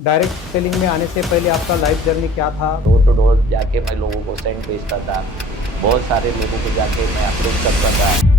Direct selling में आने से पहले आपका लाइफ जर्नी क्या था? डोर टू डोर जाके मैं लोगों को सेंट भेजता था। बहुत सारे लोगों को जाके मैं अप्रोच करता था।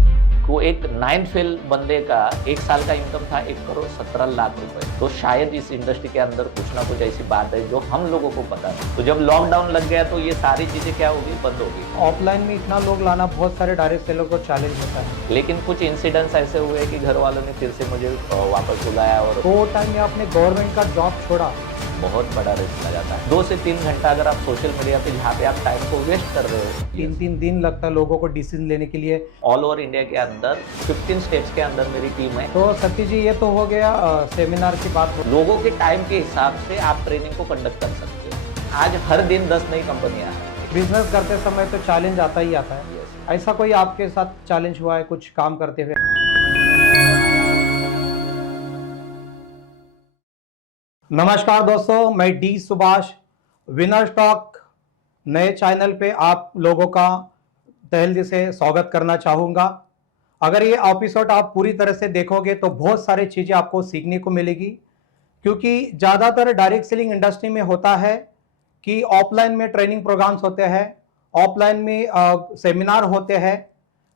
को एक 9th फेल बंदे का 1 साल का इनकम था 1,17,00,000 रुपए। तो शायद इस इंडस्ट्री के अंदर कुछ ना कुछ ऐसी बात है जो हम लोगों को पता है। तो जब लॉकडाउन लग गया तो ये सारी चीजें क्या होगी, बंद हो गई। ऑफलाइन में इतना लोग लाना बहुत सारे डायरेक्ट सेलर को चैलेंज होता है। लेकिन कुछ इंसिडेंट्स ऐसे हुए कि घर वालों ने फिर से मुझे वापस बुलाया और तो वो टाइम में आपने गवर्नमेंट का जॉब छोड़ा। बहुत बड़ा रिस्क आ जाता है। 2 से 3 घंटा अगर आप सोशल मीडिया पे जहाँ पे आप टाइम को वेस्ट कर रहे हो, 3-3 दिन लगता है लोगों को डिसीजन लेने के लिए। ऑल ओवर इंडिया के अंदर 15 स्टेट्स के अंदर मेरी टीम है। तो सतीश जी, ये तो हो गया सेमिनार की बात। लोगों के टाइम के हिसाब से आप ट्रेनिंग को कंडक्ट कर सकते हो। आज हर दिन 10 नई कंपनियां हैं। बिजनेस करते समय तो चैलेंज आता ही आता है। ऐसा कोई आपके साथ चैलेंज हुआ है कुछ काम करते हुए? नमस्कार दोस्तों, मैं डी सुभाष, विनर स्टॉक नए चैनल पे आप लोगों का तहे दिल से स्वागत करना चाहूँगा। अगर ये एपिसोड आप पूरी तरह से देखोगे तो बहुत सारी चीज़ें आपको सीखने को मिलेगी, क्योंकि ज़्यादातर डायरेक्ट सेलिंग इंडस्ट्री में होता है कि ऑफलाइन में ट्रेनिंग प्रोग्राम्स होते हैं, ऑफलाइन में सेमिनार होते हैं,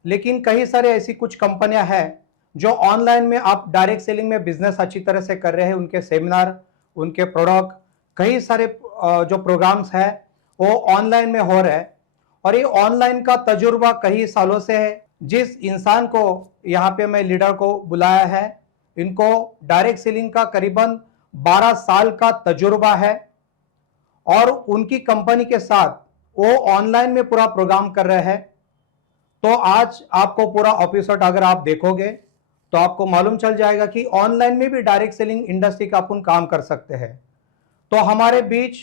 लेकिन कई सारे ऐसी कुछ कंपनियां हैं जो ऑनलाइन में आप डायरेक्ट सेलिंग में बिजनेस अच्छी तरह से कर रहे हैं। उनके सेमिनार, उनके प्रोडक्ट, कई सारे जो प्रोग्राम्स हैं वो ऑनलाइन में हो रहे हैं। और ये ऑनलाइन का तजुर्बा कई सालों से है। जिस इंसान को यहाँ पे मैं लीडर को बुलाया है, इनको डायरेक्ट सेलिंग का करीबन 12 साल का तजुर्बा है और उनकी कंपनी के साथ वो ऑनलाइन में पूरा प्रोग्राम कर रहे हैं। तो आज आपको पूरा एपिसोड अगर आप देखोगे तो आपको मालूम चल जाएगा कि ऑनलाइन में भी डायरेक्ट सेलिंग इंडस्ट्री का अपन काम कर सकते हैं। तो हमारे बीच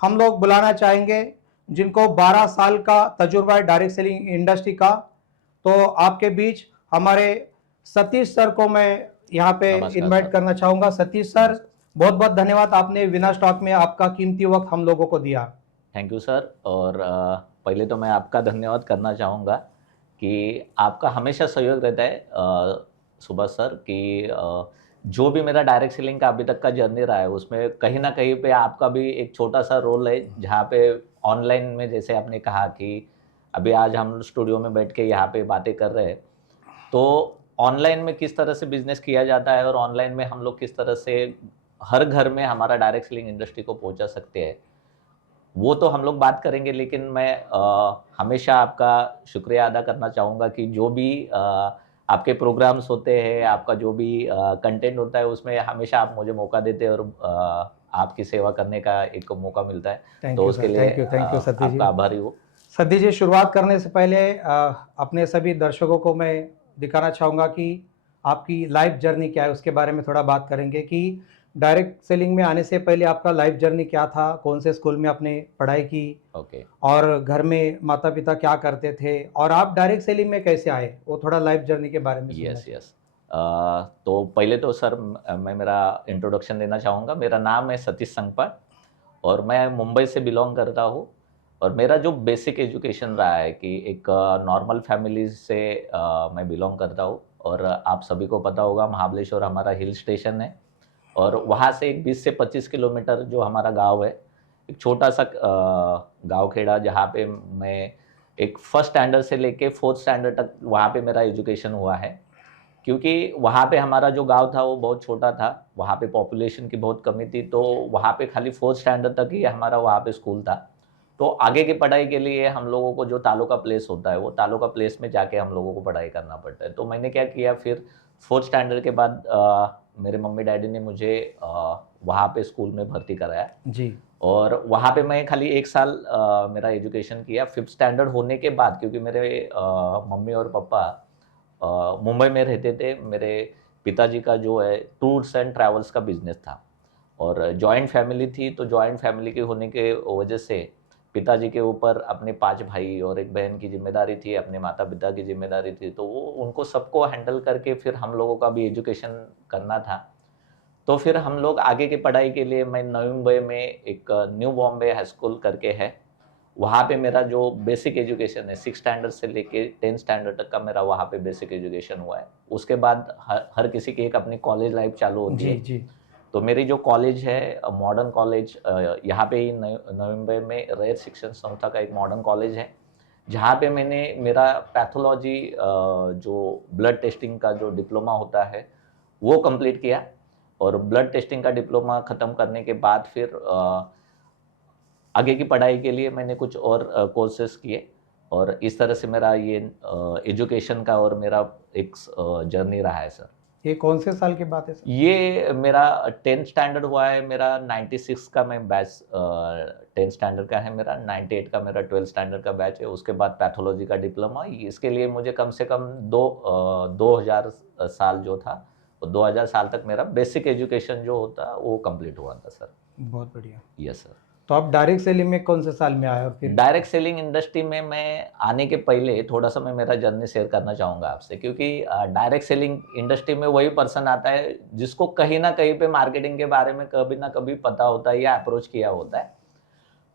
हम लोग बुलाना चाहेंगे जिनको 12 साल का तजुर्बा है डायरेक्ट सेलिंग इंडस्ट्री का। तो आपके बीच हमारे सतीश सर को मैं यहाँ पे नमस्कार इनवाइट सर। करना चाहूँगा। सतीश सर, नमस्कार। बहुत बहुत धन्यवाद, आपने विनर स्टॉक में आपका कीमती वक्त हम लोगों को दिया। Thank you sir. और पहले तो मैं आपका धन्यवाद करना चाहूँगा कि आपका हमेशा सहयोग रहता है सुभाष सर कि जो भी मेरा डायरेक्ट सेलिंग का अभी तक का जर्नी रहा है उसमें कहीं ना कहीं पे आपका भी एक छोटा सा रोल है, जहाँ पे ऑनलाइन में जैसे आपने कहा कि अभी आज हम स्टूडियो में बैठ के यहाँ पे बातें कर रहे हैं, तो ऑनलाइन में किस तरह से बिजनेस किया जाता है और ऑनलाइन में हम लोग किस तरह से हर घर में हमारा डायरेक्ट सेलिंग इंडस्ट्री को पहुंचा सकते हैं, वो तो हम लोग बात करेंगे। लेकिन मैं हमेशा आपका शुक्रिया अदा करना चाहूँगा कि जो भी आपके प्रोग्राम्स होते हैं, आपका जो भी कंटेंट होता है, उसमें हमेशा आप मुझे मौका देते हैं और आपकी सेवा करने का एक मौका मिलता है। थैंक तो यू उसके सर, लिए थैंक यू सतीश जी। आपका आभारी हूँ। सतीश जी, शुरुआत करने से पहले अपने सभी दर्शकों को मैं दिखाना चाहूँगा कि आपकी लाइफ जर्नी क्या है, उसके बारे में थोड़ा बात करेंगे कि डायरेक्ट सेलिंग में आने से पहले आपका लाइफ जर्नी क्या था, कौन से स्कूल में आपने पढ़ाई की ओके। और घर में माता पिता क्या करते थे और आप डायरेक्ट सेलिंग में कैसे आए, वो थोड़ा लाइफ जर्नी के बारे में सुनना यस चाहिए। यस। तो पहले तो सर मैं मेरा इंट्रोडक्शन देना चाहूँगा। मेरा नाम है सतीश संगपाट और मैं मुंबई से बिलोंग करता हूँ। और मेरा जो बेसिक एजुकेशन रहा है कि एक नॉर्मल फैमिली से मैं बिलोंग करता हूँ। और आप सभी को पता होगा महाबलेश्वर हमारा हिल स्टेशन है और वहाँ से एक 20 से 25 किलोमीटर जो हमारा गांव है, एक छोटा सा गांव खेड़ा, जहाँ पे मैं एक फर्स्ट स्टैंडर्ड से लेके 4th स्टैंडर्ड तक वहाँ पे मेरा एजुकेशन हुआ है। क्योंकि वहाँ पे हमारा जो गांव था वो बहुत छोटा था, वहाँ पे पॉपुलेशन की बहुत कमी थी, तो वहाँ पे खाली 4th स्टैंडर्ड तक ही हमारा वहाँ पे स्कूल था। तो आगे की पढ़ाई के लिए हम लोगों को जो तालुका प्लेस होता है, वो तालुका प्लेस में जाके हम लोगों को पढ़ाई करना पड़ता है। तो मैंने क्या किया, फिर 4th स्टैंडर्ड के बाद मेरे मम्मी डैडी ने मुझे वहाँ पे स्कूल में भर्ती कराया। जी। और वहाँ पे मैं खाली 1 साल मेरा एजुकेशन किया। 5th स्टैंडर्ड होने के बाद, क्योंकि मेरे मम्मी और पापा मुंबई में रहते थे, मेरे पिताजी का जो है टूर्स एंड ट्रैवल्स का बिजनेस था और जॉइंट फैमिली थी। तो जॉइंट फैमिली के होने के वजह से पिताजी के ऊपर अपने 5 भाई और एक बहन की जिम्मेदारी थी, अपने माता पिता की जिम्मेदारी थी। तो वो उनको सबको हैंडल करके फिर हम लोगों का भी एजुकेशन करना था। तो फिर हम लोग आगे की पढ़ाई के लिए, मैं नवी मुंबई में एक न्यू बॉम्बे हाई स्कूल करके है, वहाँ पे मेरा जो बेसिक एजुकेशन है 6 स्टैंडर्ड से लेके 10th स्टैंडर्ड तक का मेरा वहाँ पे बेसिक एजुकेशन हुआ है। उसके बाद हर किसी की एक अपनी कॉलेज लाइफ चालू होती जी है। जी। तो मेरी जो कॉलेज है मॉडर्न कॉलेज, यहाँ पे ही नवी मुंबई में रैयत शिक्षण संस्था का एक मॉडर्न कॉलेज है, जहाँ पे मैंने मेरा पैथोलॉजी जो ब्लड टेस्टिंग का जो डिप्लोमा होता है वो कंप्लीट किया। और ब्लड टेस्टिंग का डिप्लोमा ख़त्म करने के बाद फिर आगे की पढ़ाई के लिए मैंने कुछ और कोर्सेज किए, और इस तरह से मेरा ये एजुकेशन का और मेरा एक जर्नी रहा है सर। ये कौन से साल की बात है सर? ये मेरा 10th स्टैंडर्ड हुआ है मेरा 96 का, मैं बैच 10th स्टैंडर्ड का है मेरा, 98 का मेरा 12th स्टैंडर्ड का बैच है। उसके बाद पैथोलॉजी का डिप्लोमा, इसके लिए मुझे कम से कम 2000 साल जो था, वो 2000 साल तक मेरा बेसिक एजुकेशन जो होता वो कंप्लीट हुआ था सर। बहुत बढ़िया। Yes sir. तो आप डायरेक्ट सेलिंग में कौन से साल में आए और फिर? डायरेक्ट सेलिंग इंडस्ट्री में मैं आने के पहले थोड़ा सा मैं मेरा जर्नी शेयर करना चाहूँगा आपसे, क्योंकि डायरेक्ट सेलिंग इंडस्ट्री में वही पर्सन आता है जिसको कहीं ना कहीं पे मार्केटिंग के बारे में कभी ना कभी पता होता है या अप्रोच किया होता है।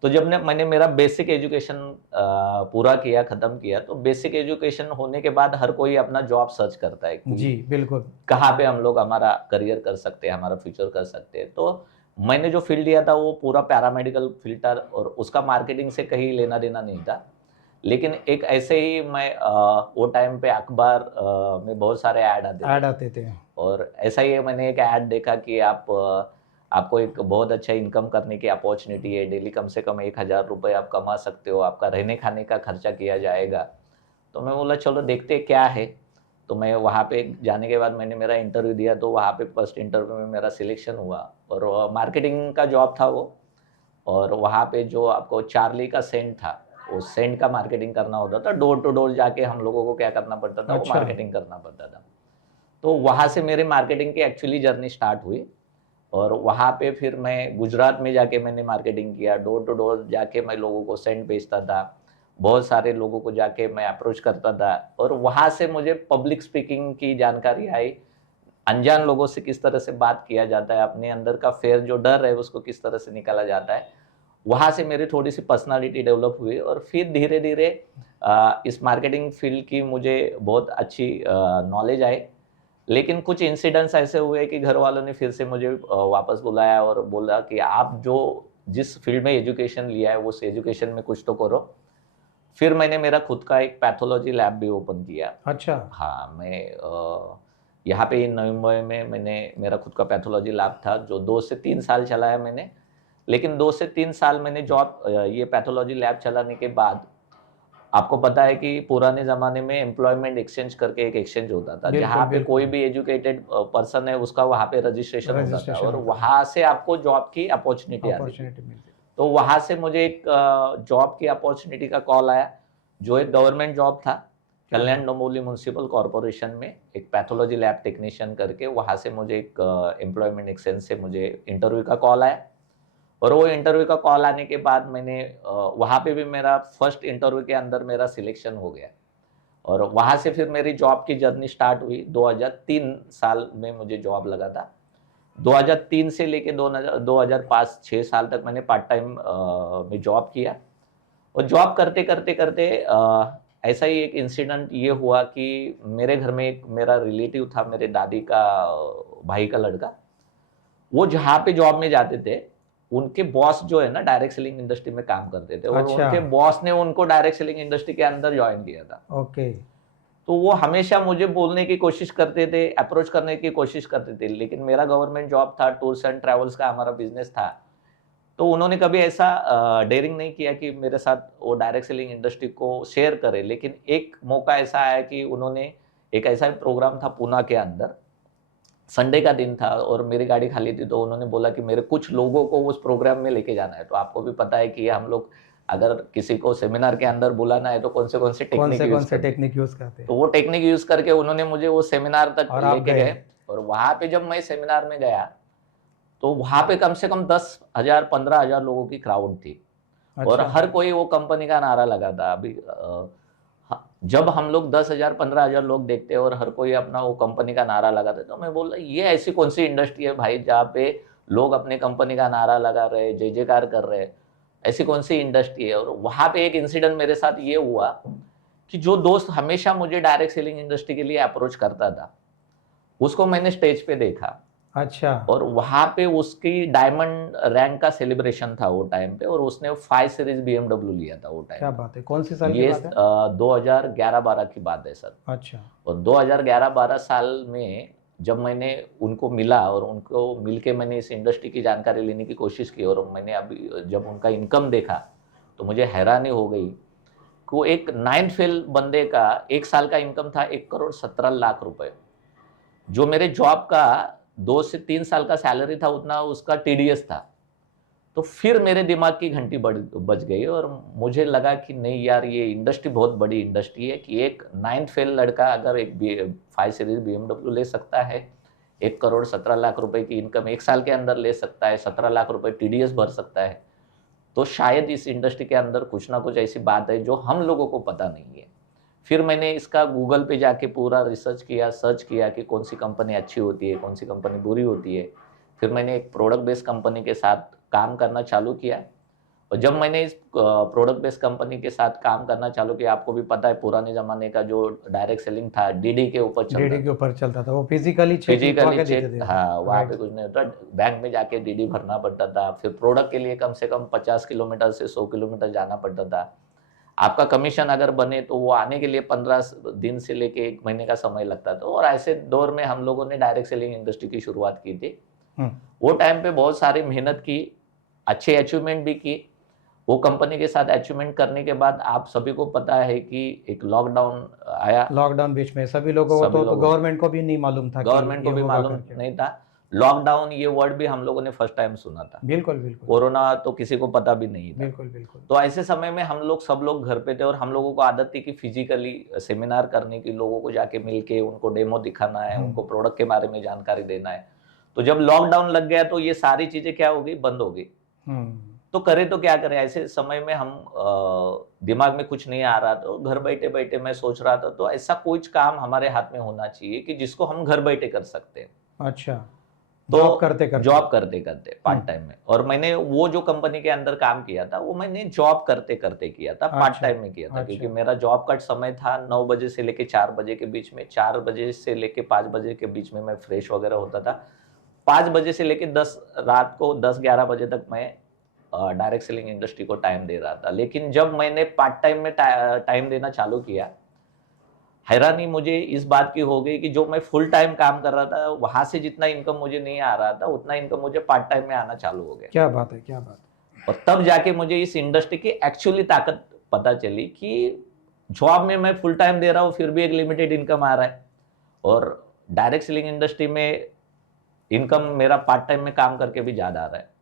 तो जब मैंने मेरा बेसिक एजुकेशन पूरा किया, ख़त्म किया, तो बेसिक एजुकेशन होने के बाद हर कोई अपना जॉब सर्च करता है कि जी बिल्कुल, कहाँ पे हम लोग हमारा करियर कर सकते हैं, हमारा फ्यूचर कर सकते हैं। तो मैंने जो फील्ड लिया था वो पूरा पैरामेडिकल फील्ड था, और उसका मार्केटिंग से कहीं लेना देना नहीं था। लेकिन एक ऐसे ही मैं वो टाइम पे अखबार में बहुत सारे ऐड आते थे, थे। और ऐसा ही मैंने एक ऐड देखा कि आपको एक बहुत अच्छा इनकम करने की अपॉर्चुनिटी है, डेली कम से कम 1000 रुपये आप कमा सकते हो, आपका रहने खाने का खर्चा किया जाएगा। तो मैं बोला चलो देखते क्या है। तो मैं वहाँ पे जाने के बाद मैंने मेरा इंटरव्यू दिया, तो वहाँ पे फर्स्ट इंटरव्यू में मेरा सिलेक्शन हुआ, और मार्केटिंग का जॉब था वो। और वहाँ पे जो आपको चार्ली का सेंट था, वो सेंट का मार्केटिंग करना होता था, डोर टू डोर जाके हम लोगों को क्या करना पड़ता था, वो अच्छा। मार्केटिंग करना पड़ता था। तो वहाँ से मेरे मार्केटिंग की एक्चुअली जर्नी स्टार्ट हुई, और वहाँ पे फिर मैं गुजरात में जाके मैंने मार्केटिंग किया, डोर टू डोर जाके मैं लोगों को सेंट भेजता था, बहुत सारे लोगों को जाके मैं अप्रोच करता था, और वहाँ से मुझे पब्लिक स्पीकिंग की जानकारी आई, अनजान लोगों से किस तरह से बात किया जाता है, अपने अंदर का फेयर जो डर है उसको किस तरह से निकाला जाता है। वहाँ से मेरी थोड़ी सी पर्सनालिटी डेवलप हुई, और फिर धीरे धीरे इस मार्केटिंग फील्ड की मुझे बहुत अच्छी नॉलेज आई। लेकिन कुछ इंसिडेंट्स ऐसे हुए कि घर वालों ने फिर से मुझे वापस बुलाया और बोला कि आप जो जिस फील्ड में एजुकेशन लिया है उस एजुकेशन में कुछ तो करो। फिर मैंने मेरा खुद का एक पैथोलॉजी लैब भी ओपन किया। अच्छा। हाँ, मैं यहाँ पे नवी मुंबई में मैंने मेरा खुद का पैथोलॉजी लैब था, जो 2 से 3 साल चलाया मैंने। लेकिन 2 से 3 साल मैंने जॉब ये पैथोलॉजी लैब चलाने के बाद, आपको पता है कि पुराने ज़माने में एम्प्लॉयमेंट एक्सचेंज करके एक एक्सचेंज होता था, बिल्कुल, जहाँ पे बिल्कुल। कोई भी एजुकेटेड पर्सन है उसका वहाँ पे रजिस्ट्रेशन होता था, रजिस्ट्रेशन और होता था। वहाँ से आपको जॉब की अपॉर्चुनिटी आती थी। अपॉर्चुनिटी मिलती। तो वहाँ से मुझे एक जॉब की अपॉर्चुनिटी का कॉल आया, जो एक गवर्नमेंट जॉब था, कल्याण डोंबिवली म्युनिसिपल कॉर्पोरेशन में एक पैथोलॉजी लैब टेक्नीशियन करके। वहाँ से मुझे एक एम्प्लॉयमेंट एक्सचेंज से मुझे इंटरव्यू का कॉल आया, और वो इंटरव्यू का कॉल आने के बाद मैंने वहाँ पे भी मेरा फर्स्ट इंटरव्यू के अंदर मेरा सिलेक्शन हो गया, और वहाँ से फिर मेरी जॉब की जर्नी स्टार्ट हुई। 2003 साल में मुझे जॉब लगा था। 2003 से लेके 2005-6 साल तक मैंने पार्ट टाइम में जॉब किया, और जॉब करते करते करते ऐसा ही एक इंसिडेंट ये हुआ कि मेरे घर में एक मेरा रिलेटिव था, मेरे दादी का भाई का लड़का। वो जहाँ पे जॉब में जाते थे, उनके बॉस जो है ना डायरेक्ट सेलिंग इंडस्ट्री में काम करते थे, और अच्छा। उनके बॉस ने उनको डायरेक्ट सेलिंग इंडस्ट्री के अंदर ज्वाइन किया था। ओके। तो वो हमेशा मुझे बोलने की कोशिश करते थे, अप्रोच करने की कोशिश करते थे, लेकिन मेरा गवर्नमेंट जॉब था, टूर्स एंड ट्रैवल्स का हमारा बिजनेस था। तो उन्होंने कभी ऐसा डेयरिंग नहीं किया कि मेरे साथ वो डायरेक्ट सेलिंग इंडस्ट्री को शेयर करे। लेकिन एक मौका ऐसा आया कि उन्होंने एक ऐसा प्रोग्राम था पूना के अंदर, संडे का दिन था और मेरी गाड़ी खाली थी, तो उन्होंने बोला कि मेरे कुछ लोगों को उस प्रोग्राम में लेके जाना है। तो आपको भी पता है कि हम लोग अगर किसी को सेमिनार के अंदर बुलाना है तो कौन से टेक्निक यूज करते हैं। तो वो टेक्निक यूज करके उन्होंने मुझे वो सेमिनार तक लेके गए, और वहां पे जब मैं सेमिनार में गया तो वहां पे कम से कम 10,000 15,000 लोगों की क्राउड थी। अच्छा। और हर कोई वो कंपनी का नारा लगा था। अभी जब हम लोग 10,000 15,000 लोग देखते हैं और हर कोई अपना वो कंपनी का नारा लगाते, तो मैं बोल रहा ये ऐसी कौन सी इंडस्ट्री है भाई जहाँ पे लोग अपने कंपनी का नारा लगा रहे, जय जयकार कर रहे, ऐसी कौन सी इंडस्ट्री है। और वहाँ पे एक इंसिडेंट मेरे साथ ये हुआ कि जो दोस्त हमेशा मुझे डायरेक्ट सेलिंग इंडस्ट्री के लिए अप्रोच करता था, उसको मैंने स्टेज पे देखा। अच्छा, और वहां पे उसकी डायमंड रैंक का सेलिब्रेशन था वो टाइम पे, और उसने 5 सीरीज BMW लिया था वो टाइम क्या पे। बात है, कौन सी साल की ये बात है? 2011-12 की बात है सर। अच्छा। और 2011-12 साल में जब मैंने उनको मिला और उनको मिलके मैंने इस इंडस्ट्री की जानकारी लेने की कोशिश की, और मैंने अभी जब उनका इनकम देखा तो मुझे हैरानी हो गई कि वो एक 9 फेल बंदे का 1 साल का इनकम था 1,17 करोड़ रुपए। जो मेरे जॉब का 2 से 3 साल का सैलरी था उतना उसका TDS था। तो फिर मेरे दिमाग की घंटी बज गई, और मुझे लगा कि नहीं यार, ये इंडस्ट्री बहुत बड़ी इंडस्ट्री है कि एक 9th फेल लड़का अगर एक 5 सीरीज BMW ले सकता है, 1,17 करोड़ रुपए की इनकम 1 साल के अंदर ले सकता है, 17 लाख रुपए TDS भर सकता है, तो शायद इस इंडस्ट्री के अंदर कुछ ना कुछ ऐसी बात है जो हम लोगों को पता नहीं है। फिर मैंने इसका गूगल पे जाके पूरा रिसर्च किया, सर्च किया कि कौन सी कंपनी अच्छी होती है, कौन सी कंपनी बुरी होती है। फिर मैंने एक प्रोडक्ट बेस्ड कंपनी के साथ काम करना चालू किया, और जब मैंने इस प्रोडक्ट बेस्ड कंपनी के साथ काम करना चालू किया, आपको भी पता है पुराने ज़माने का जो डायरेक्ट सेलिंग था DD के ऊपर चलता डीडी था। के ऊपर चलता था, वो फिजिकली चेक लिखवा फिजिकली के देते चेक, थे। हाँ, वहाँ पे राइट। कुछ नहीं होता, बैंक में जाके DD भरना पड़ता था। फिर प्रोडक्ट के लिए कम से कम 50 किलोमीटर से 100 किलोमीटर जाना पड़ता था। आपका कमीशन अगर बने तो वो आने के लिए 15 दिन से लेके 1 महीने का समय लगता था। और ऐसे दौर में हम लोगों ने डायरेक्ट सेलिंग इंडस्ट्री की शुरुआत की थी। हम्म, वो टाइम पे बहुत सारी मेहनत की, अच्छे अचीवमेंट भी की। वो कंपनी के साथ अचीवमेंट करने के बाद आप सभी को पता है कि एक लॉकडाउन आया। लॉकडाउन बीच में सभी लोगों को सभी तो लोगों गवर्नमेंट को भी नहीं मालूम था कि गवर्नमेंट ये को भी होगा मालूम करके। नहीं था। लॉकडाउन ये वर्ड भी हम लोगों ने फर्स्ट टाइम सुना था। बिल्कुल बिल्कुल कोरोना तो किसी को पता भी नहीं था। बिल्कुल बिल्कुल। तो ऐसे समय में हम लोग सब लोग घर पे थे, और हम लोगों को आदत थी कि फिजिकली सेमिनार करने की, लोगों को जाके मिलके उनको डेमो दिखाना है, उनको प्रोडक्ट के बारे में जानकारी देना है। तो जब लॉकडाउन लग गया तो ये सारी चीजें क्या हो गई, बंद हो गई। तो करें तो क्या करें, ऐसे समय में हम दिमाग में कुछ नहीं आ रहा, तो घर बैठे बैठे मैं सोच रहा था तो ऐसा कुछ काम हमारे हाथ में होना चाहिए कि जिसको हम घर बैठे कर सकते हैं। अच्छा, तो जॉब करते करते। जॉब करते करते पार्ट टाइम में, और मैंने वो जो कंपनी के अंदर काम किया था वो मैंने जॉब करते करते किया था, पार्ट अच्छा, टाइम में किया था। अच्छा। क्योंकि मेरा जॉब का समय था 9 बजे से लेके 4 बजे के बीच में, 4 बजे से लेके 5 बजे के बीच में मैं फ्रेश वगैरह होता था। 5 बजे से लेके 10 रात को 10-11 बजे तक मैं डायरेक्ट सेलिंग इंडस्ट्री को टाइम दे रहा था। लेकिन जब मैंने पार्ट टाइम में टाइम देना चालू किया, हैरानी मुझे इस बात की हो गई कि जो मैं फुल टाइम काम कर रहा था वहां से जितना इनकम मुझे नहीं आ रहा था, उतना इनकम मुझे पार्ट टाइम में आना चालू हो गया। क्या बात है, क्या बात है। और तब जाके मुझे इस इंडस्ट्री की एक्चुअली ताकत पता चली कि जॉब में मैं फुल टाइम दे रहा हूँ फिर भी एक लिमिटेड इनकम आ रहा है, और डायरेक्ट सेलिंग इंडस्ट्री में इनकम मेरा पार्ट टाइम में काम करके भी ज्यादा आ रहा है।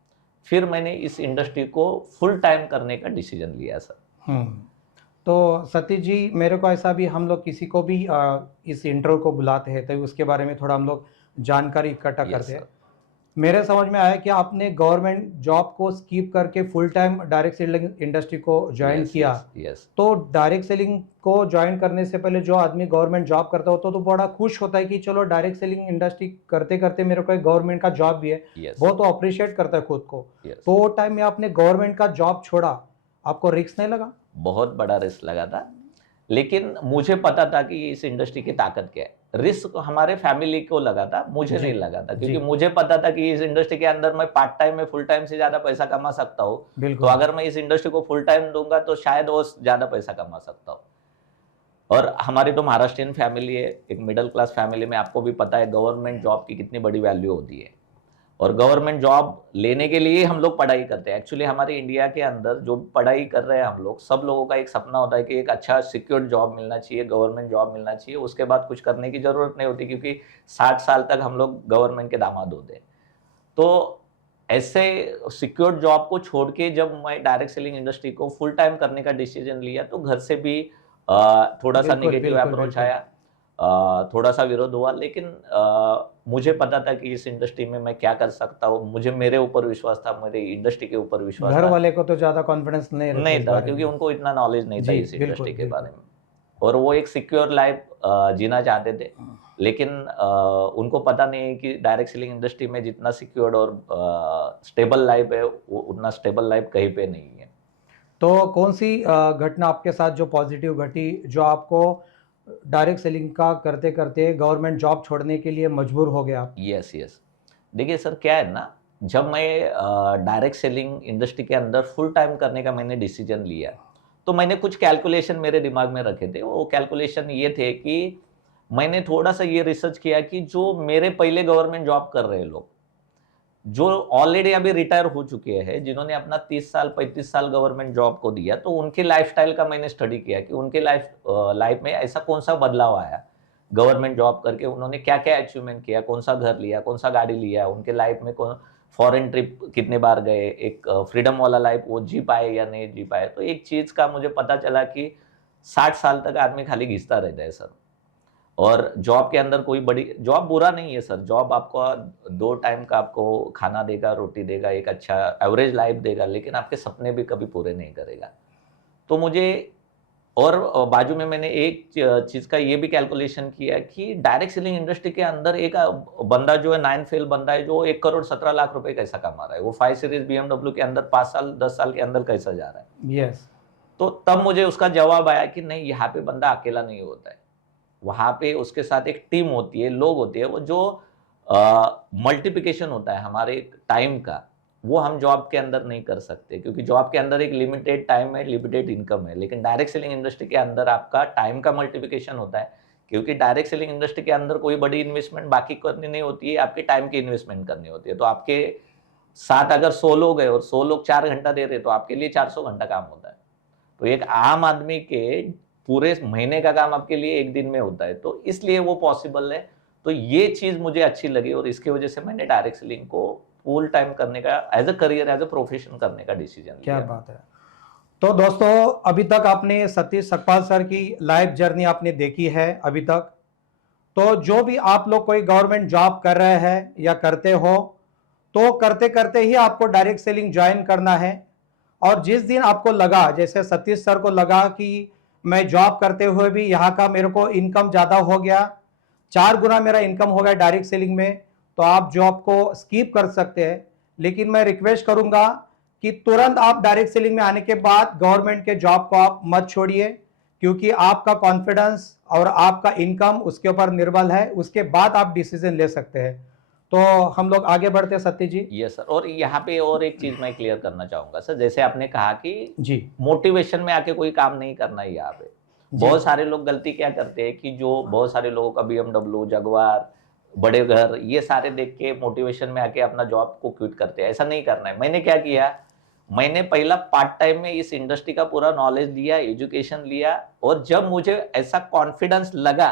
फिर मैंने इस इंडस्ट्री को फुल टाइम करने का डिसीजन लिया सर। तो सतीश जी, मेरे को ऐसा भी, हम लोग किसी को भी इस इंटरव्यू को बुलाते हैं तो उसके बारे में थोड़ा हम लोग जानकारी इकट्ठा Yes, करते हैं। sir. मेरे समझ में आया कि आपने गवर्नमेंट जॉब को स्किप करके full time direct selling industry को ज्वाइन Yes, किया। yes. तो डायरेक्ट सेलिंग को ज्वाइन करने से पहले जो आदमी गवर्नमेंट जॉब करता होता तो बड़ा खुश होता है कि चलो डायरेक्ट सेलिंग इंडस्ट्री करते करते मेरे को एक गवर्नमेंट का जॉब भी है। Yes. वो तो अप्रिशिएट करता है खुद को। Yes. तो वो टाइम में आपने गवर्नमेंट का जॉब छोड़ा, आपको रिस्क नहीं लगा? बहुत बड़ा रिस्क लगा था, लेकिन मुझे पता था कि इस इंडस्ट्री की ताकत क्या है। रिस्क हमारे फैमिली को लगा था, मुझे जी, नहीं लगा था, क्योंकि जी। मुझे पता था कि इस इंडस्ट्री के अंदर मैं पार्ट टाइम में फुल टाइम से ज्यादा पैसा कमा सकता हूँ। तो बिल्कुल। अगर मैं इस इंडस्ट्री को फुल टाइम दूंगा तो शायद वो ज्यादा पैसा कमा सकता हूँ। और हमारी तो महाराष्ट्रियन फैमिली है, एक मिडिल क्लास फैमिली में, आपको भी पता है गवर्नमेंट जॉब की कितनी बड़ी वैल्यू होती है। और गवर्नमेंट जॉब लेने के लिए हम लोग पढ़ाई करते हैं। एक्चुअली हमारे इंडिया के अंदर जो पढ़ाई कर रहे हैं हम लोग, सब लोगों का एक सपना होता है कि एक अच्छा सिक्योर जॉब मिलना चाहिए, गवर्नमेंट जॉब मिलना चाहिए, उसके बाद कुछ करने की जरूरत नहीं होती, क्योंकि 60 साल तक हम लोग गवर्नमेंट के दामाद होते हैं। तो ऐसे सिक्योर जॉब को छोड़ के जब मैं डायरेक्ट सेलिंग इंडस्ट्री को फुल टाइम करने का डिसीजन लिया, तो घर से भी थोड़ा सा बिल्कुल, निगेटिव बिल्कुल, अप्रोच बिल्कुल। आया, थोड़ा सा विरोध हुआ। लेकिन मुझे पता था कि इस इंडस्ट्री में मैं क्या कर सकता हूँ। मुझे मेरे ऊपर विश्वास था, मेरे इंडस्ट्री के ऊपर विश्वास घर था। वाले को तो ज्यादा कॉन्फिडेंस नहीं रहता नहीं इस था, बारे क्योंकि में। उनको इतना नॉलेज नहीं था जी, इस बिल्कुल, इंडस्ट्री के बिल्कुल। बारे में, और वो एक सिक्योर लाइफ जीना चाहते थे। लेकिन उनको पता नहीं है कि डायरेक्ट सेलिंग इंडस्ट्री में जितना सिक्योर्ड और स्टेबल लाइफ है, वो उतना स्टेबल लाइफ कहीं पे नहीं है। तो कौन सी घटना आपके साथ जो पॉजिटिव घटी, जो आपको डायरेक्ट सेलिंग का करते करते गवर्नमेंट जॉब छोड़ने के लिए मजबूर हो गया आप? Yes, yes. देखिए सर, क्या है ना, जब मैं डायरेक्ट सेलिंग इंडस्ट्री के अंदर फुल टाइम करने का मैंने डिसीजन लिया, तो मैंने कुछ कैलकुलेशन मेरे दिमाग में रखे थे। वो कैलकुलेशन ये थे कि मैंने थोड़ा-सा ये रिसर्च किया कि जो मेरे पहले गवर्नमेंट जॉब कर रहे लोग, जो ऑलरेडी अभी रिटायर हो चुके हैं, जिन्होंने अपना 30 साल, 35 साल गवर्नमेंट जॉब को दिया, तो उनके लाइफ़स्टाइल का मैंने स्टडी किया कि उनके लाइफ़ में ऐसा कौन-सा बदलाव आया। गवर्नमेंट जॉब करके उन्होंने क्या-क्या अचीवमेंट किया, कौन-सा घर लिया, कौन-सा गाड़ी लिया, उनके लाइफ़ में कौन फॉरेन ट्रिप कितने बार गए, एक फ्रीडम वाला लाइफ़ वो जी पाए या नहीं जी पाए। तो एक चीज़ का मुझे पता चला कि 60 साल तक आदमी खाली घिसता रहता है सर। और जॉब के अंदर कोई बड़ी जॉब बुरा नहीं है सर, जॉब आपको 2 टाइम का आपको खाना देगा, रोटी देगा, एक अच्छा एवरेज लाइफ देगा, लेकिन आपके सपने भी कभी पूरे नहीं करेगा। तो मुझे और बाजू में मैंने एक चीज़ का ये भी कैलकुलेशन किया कि डायरेक्ट सेलिंग इंडस्ट्री के अंदर एक बंदा जो है 9 फेल बंदा है, जो 1 करोड़ 17 लाख रुपए कैसा कमा रहा है, वो 5 सीरीज बीएमडब्ल्यू के अंदर 5 साल 10 साल के अंदर कैसा जा रहा है। यस। तो तब मुझे उसका जवाब आया कि नहीं, यहाँ पे बंदा अकेला नहीं होता है, वहाँ पे उसके साथ एक टीम होती है, लोग होते हैं, वो जो मल्टीप्लिकेशन होता है हमारे टाइम का, वो हम जॉब के अंदर नहीं कर सकते, क्योंकि जॉब के अंदर एक लिमिटेड टाइम है, लिमिटेड इनकम है, लेकिन डायरेक्ट सेलिंग इंडस्ट्री के अंदर आपका टाइम का मल्टीप्लिकेशन होता है, क्योंकि डायरेक्ट सेलिंग इंडस्ट्री के अंदर कोई बड़ी इन्वेस्टमेंट बाकी करनी नहीं होती है, आपके टाइम की इन्वेस्टमेंट करनी होती है। तो आपके साथ अगर 100 लोग हैं और 100 लोग 4 घंटा दे रहे हैं, तो आपके लिए 400 घंटा काम होता है। तो एक आम आदमी के पूरे महीने का काम आपके लिए 1 दिन में होता है, तो इसलिए वो पॉसिबल है। तो ये चीज़ मुझे अच्छी लगी और इसकी वजह से मैंने डायरेक्ट सेलिंग को फुल टाइम करने का, as a career, as a profession करने का डिसीजन क्या लिया। बात है। तो दोस्तों, अभी तक आपने सतीश सकपाल सर की लाइफ जर्नी आपने देखी है अभी तक। तो जो भी आप लोग कोई गवर्नमेंट जॉब कर रहे हैं या करते हो, तो करते करते ही आपको डायरेक्ट सेलिंग ज्वाइन करना है। और जिस दिन आपको लगा, जैसे सतीश सर को लगा कि मैं जॉब करते हुए भी यहाँ का मेरे को इनकम ज़्यादा हो गया, 4 गुना मेरा इनकम हो गया डायरेक्ट सेलिंग में, तो आप जॉब को स्किप कर सकते हैं। लेकिन मैं रिक्वेस्ट करूंगा कि तुरंत आप डायरेक्ट सेलिंग में आने के बाद गवर्नमेंट के जॉब को आप मत छोड़िए, क्योंकि आपका कॉन्फिडेंस और आपका इनकम उसके ऊपर निर्भर है। उसके बाद आप डिसीजन ले सकते हैं। तो हम लोग आगे बढ़ते हैं सत्य जी। यस सर, और यहाँ पे और एक चीज़ मैं क्लियर करना चाहूँगा सर, जैसे आपने कहा कि जी मोटिवेशन में आके कोई काम नहीं करना है यहाँ पे। जी बहुत सारे लोग गलती क्या करते हैं कि जो बहुत सारे लोगों का बीएमडब्ल्यू, जगुआर, बड़े घर, ये सारे देख के मोटिवेशन में आके अपना जॉब को क्विट करते हैं। ऐसा नहीं करना है। मैंने क्या किया, मैंने पहला पार्ट टाइम में इस इंडस्ट्री का पूरा नॉलेज लिया, एजुकेशन लिया, और जब मुझे ऐसा कॉन्फिडेंस लगा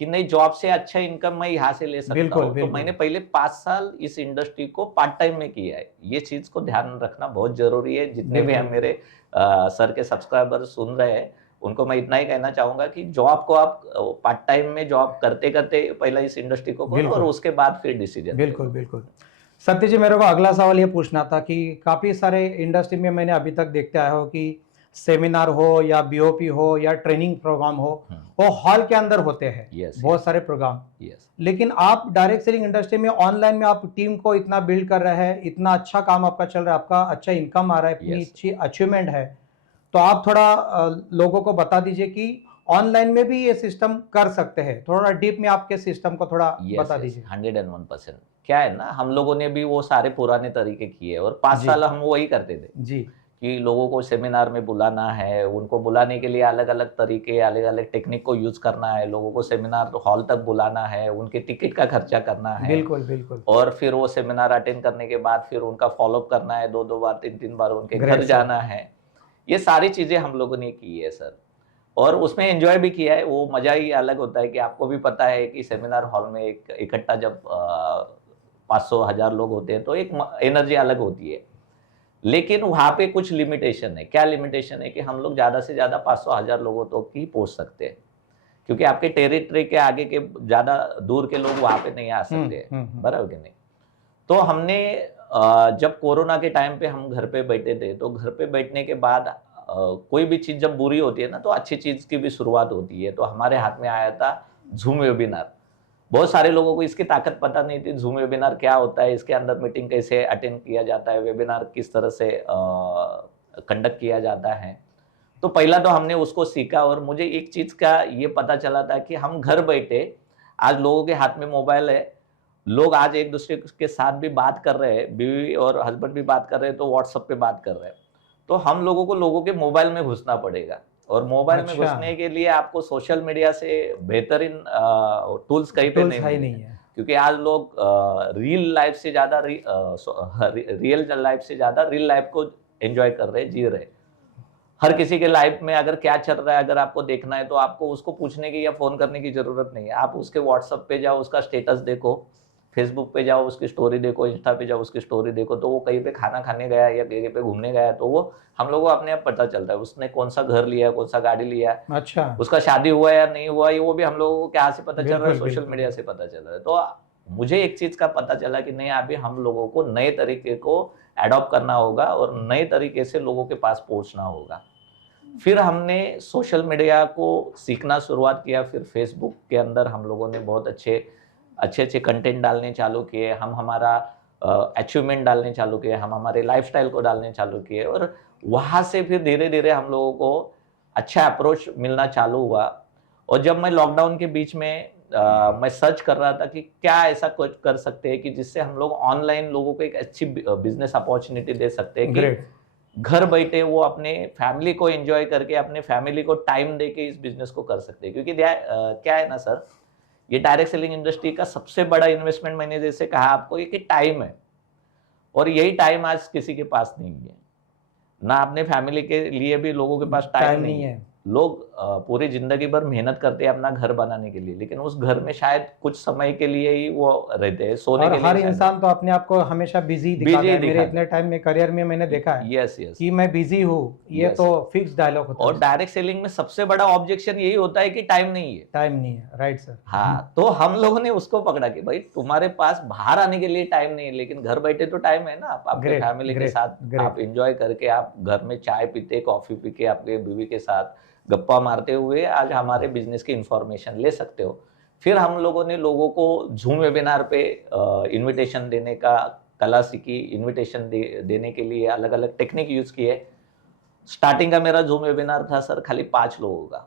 कि नहीं, जॉब से अच्छा इनकम मैं यहाँ से ले सकता बिल्कुल हूँ, तो बिल्कुल। मैंने पहले 5 साल इस इंडस्ट्री को पार्ट टाइम में किया है। ये चीज़ को ध्यान रखना बहुत ज़रूरी है। जितने भी बिल्कुल हम मेरे सर के सब्सक्राइबर सुन रहे हैं, उनको मैं इतना ही कहना चाहूँगा कि जॉब को आप पार्ट टाइम में जॉब करते-करते पहले इस इंडस्ट्री को करो और बिल्कुल उसके बाद फिर डिसीजन ले बिल्कुल लो। बिल्कुल। सत्य जी, मेरे को अगला सवाल ये पूछना था कि काफ़ी सारे इंडस्ट्री में मैंने अभी तक देखते आया हो कि सेमिनार हो या बीओपी हो या ट्रेनिंग प्रोग्राम हो, हुँ, वो हॉल के अंदर होते हैं, यस, बहुत यस, सारे प्रोग्राम। यस, लेकिन आप डायरेक्ट सेलिंग इंडस्ट्री में ऑनलाइन में आप टीम को इतना बिल्ड कर रहे हैं, इतना अच्छा काम आपका चल रहा है, आपका अच्छा इनकम आ रहा है, इतनी यस, अच्छी अचीवमेंट है। तो आप थोड़ा लोगों को बता दीजिए कि ऑनलाइन में भी ये सिस्टम कर सकते हैं। थोड़ा डीप में आपके सिस्टम को थोड़ा यस, बता यस, दीजिए। 101%। क्या है ना, हम लोगों ने भी वो सारे पुराने तरीके किए और 5 जी साल हम वही करते थे जी कि लोगों को सेमिनार में बुलाना है, उनको बुलाने के लिए अलग-अलग तरीके, अलग-अलग टेक्निक को यूज़ करना है, लोगों को सेमिनार हॉल तक बुलाना है, उनके टिकट का खर्चा करना है, बिल्कुल बिल्कुल। और फिर वो सेमिनार अटेंड करने के बाद फिर उनका फ़ॉलो-अप करना है, 2-2 बार, 3-3 बार उनके घर ग्रेट सर। जाना है। ये सारी चीज़ें हम लोगों ने की है सर, और उसमें एन्जॉय भी किया है। वो मज़ा ही अलग होता है कि आपको भी पता है कि सेमिनार हॉल में एक इकट्ठा जब 500,000 लोग होते हैं, तो एक एनर्जी अलग होती है। लेकिन वहाँ पे कुछ लिमिटेशन है। क्या लिमिटेशन है कि हम लोग ज़्यादा से ज़्यादा 500,000 लोगों तक ही पहुँच सकते हैं, क्योंकि आपके टेरिटरी के आगे के ज़्यादा दूर के लोग वहाँ पे नहीं आ सकते हैं, बराबर कि नहीं? तो हमने जब कोरोना के टाइम पे हम घर पे बैठे थे, तो घर पे बैठने के बाद कोई भी चीज़ जब बुरी होती है ना, तो अच्छी चीज़ की भी शुरुआत होती है। तो हमारे हाथ में आया था ज़ूम वेबिनार। बहुत सारे लोगों को इसकी ताकत पता नहीं थी, ज़ूम वेबिनार क्या होता है, इसके अंदर मीटिंग कैसे अटेंड किया जाता है, वेबिनार किस तरह से कंडक्ट किया जाता है। तो पहला तो हमने उसको सीखा, और मुझे एक चीज़ का ये पता चला था कि हम घर बैठे, आज लोगों के हाथ में मोबाइल है, लोग आज एक दूसरे के साथ भी बात कर रहे हैं, बीवी और हस्बैंड भी बात कर रहे हैं तो व्हाट्सएप पे बात कर रहे हैं। तो हम लोगों को लोगों के मोबाइल में घुसना पड़ेगा, और मोबाइल में अच्छा, घुसने के लिए आपको सोशल मीडिया से बेहतरीन टूल्स कहीं पे टूल्स नहीं है ही मिलेंगे। नहीं है। क्योंकि आज लोग रियल लाइफ से ज़्यादा रियल लाइफ से ज़्यादा रियल लाइफ को एंजॉय कर रहे हैं, जी रहे हैं। हर किसी के लाइफ में अगर क्या चल रहा है अगर आपको देखना है तो आपको उसको पूछने की या फ़ोन करने की ज़रूरत नहीं है। आप उसके व्हाट्सएप पे जाओ, उसका स्टेटस देखो, फेसबुक पे जाओ, उसकी स्टोरी देखो, इंस्टा पे जाओ, उसकी स्टोरी देखो, तो वो कहीं पे खाना खाने गया है या कहीं पे घूमने गया है, तो वो हम लोगों को अपने आप पता चलता है। उसने कौन-सा घर लिया है, कौन-सा गाड़ी लिया है, अच्छा, उसका शादी हुआ है या नहीं हुआ है, वो भी हम लोगों को क्या से पता चल रहा है? बिल्कुल, सोशल बिल्कुल। मीडिया से पता चल रहा है। तो मुझे एक चीज़ का पता चला कि नहीं, अभी हम लोगों को नए तरीके को एडॉप्ट करना होगा और नए तरीके से लोगों के पास पहुँचना होगा। फिर हमने सोशल मीडिया को सीखना शुरुआत किया, फिर फेसबुक के अंदर हम लोगों ने बहुत अच्छे कंटेंट डालने चालू किए, हम हमारा अचीवमेंट डालने चालू किए, हम हमारे लाइफ़स्टाइल को डालने चालू किए, और वहाँ से फिर धीरे-धीरे हम लोगों को अच्छा अप्रोच मिलना चालू हुआ। और जब मैं लॉकडाउन के बीच में मैं सर्च कर रहा था कि क्या ऐसा कुछ कर सकते हैं कि जिससे हम लोग ऑनलाइन लोगों को एक अच्छी बिज़नेस अपॉर्चुनिटी दे सकते हैं कि ग्रेट। घर बैठे वो अपने फैमिली को एंजॉय करके, अपने फैमिली को टाइम देके इस बिज़नेस को कर सकते हैं। क्योंकि क्या है ना सर, ये डायरेक्ट सेलिंग इंडस्ट्री का सबसे बड़ा इन्वेस्टमेंट मैंने जैसे कहा आपको ये कि टाइम है, और यही टाइम आज किसी के पास नहीं है। ना अपने फैमिली के लिए भी लोगों के पास टाइम टाइम नहीं नहीं है। है। लोग पूरी ज़िंदगी भर मेहनत करते हैं अपना घर बनाने के लिए, लेकिन उस घर में शायद कुछ समय के लिए ही वो रहते हैं, सोने और के लिए हर शायद इंसान तो अपने आप को हमेशा बिज़ी दिखाता बिज़ी है। मेरे दिखाता इतने टाइम में करियर में मैंने देखा है है। यस, यस, कि मैं बिज़ी हूँ, ये यस। तो फिक्स डायलॉग होता है और उसका। डायरेक्ट सेलिंग में सबसे बड़ा ऑब्जेक्शन यही होता है कि टाइम नहीं है। टाइम नहीं है, राइट सर। हाँ, तो हम लोगों ने उसको पकड़ा कि भाई तुम्हारे पास बाहर आने के लिए टाइम नहीं है, लेकिन घर बैठे तो टाइम है ना। आप आपके ग्रेट, फैमिली के ग्रेट, साथ आप ग्रेट। एंजॉय करके, आप घर में चाय पीते, कॉफ़ी पी के आपके बीवी के साथ गप्पा मारते हुए आज हमारे बिज़नेस की इन्फॉर्मेशन ले सकते हो। फिर हम लोगों ने लोगों को ज़ूम वेबिनार पे इन्विटेशन देने का कला सीखी, इन्विटेशन देने के लिए अलग-अलग टेक्निक यूज़ किए। स्टार्टिंग का मेरा ज़ूम वेबिनार था सर खाली 5 लोगों का।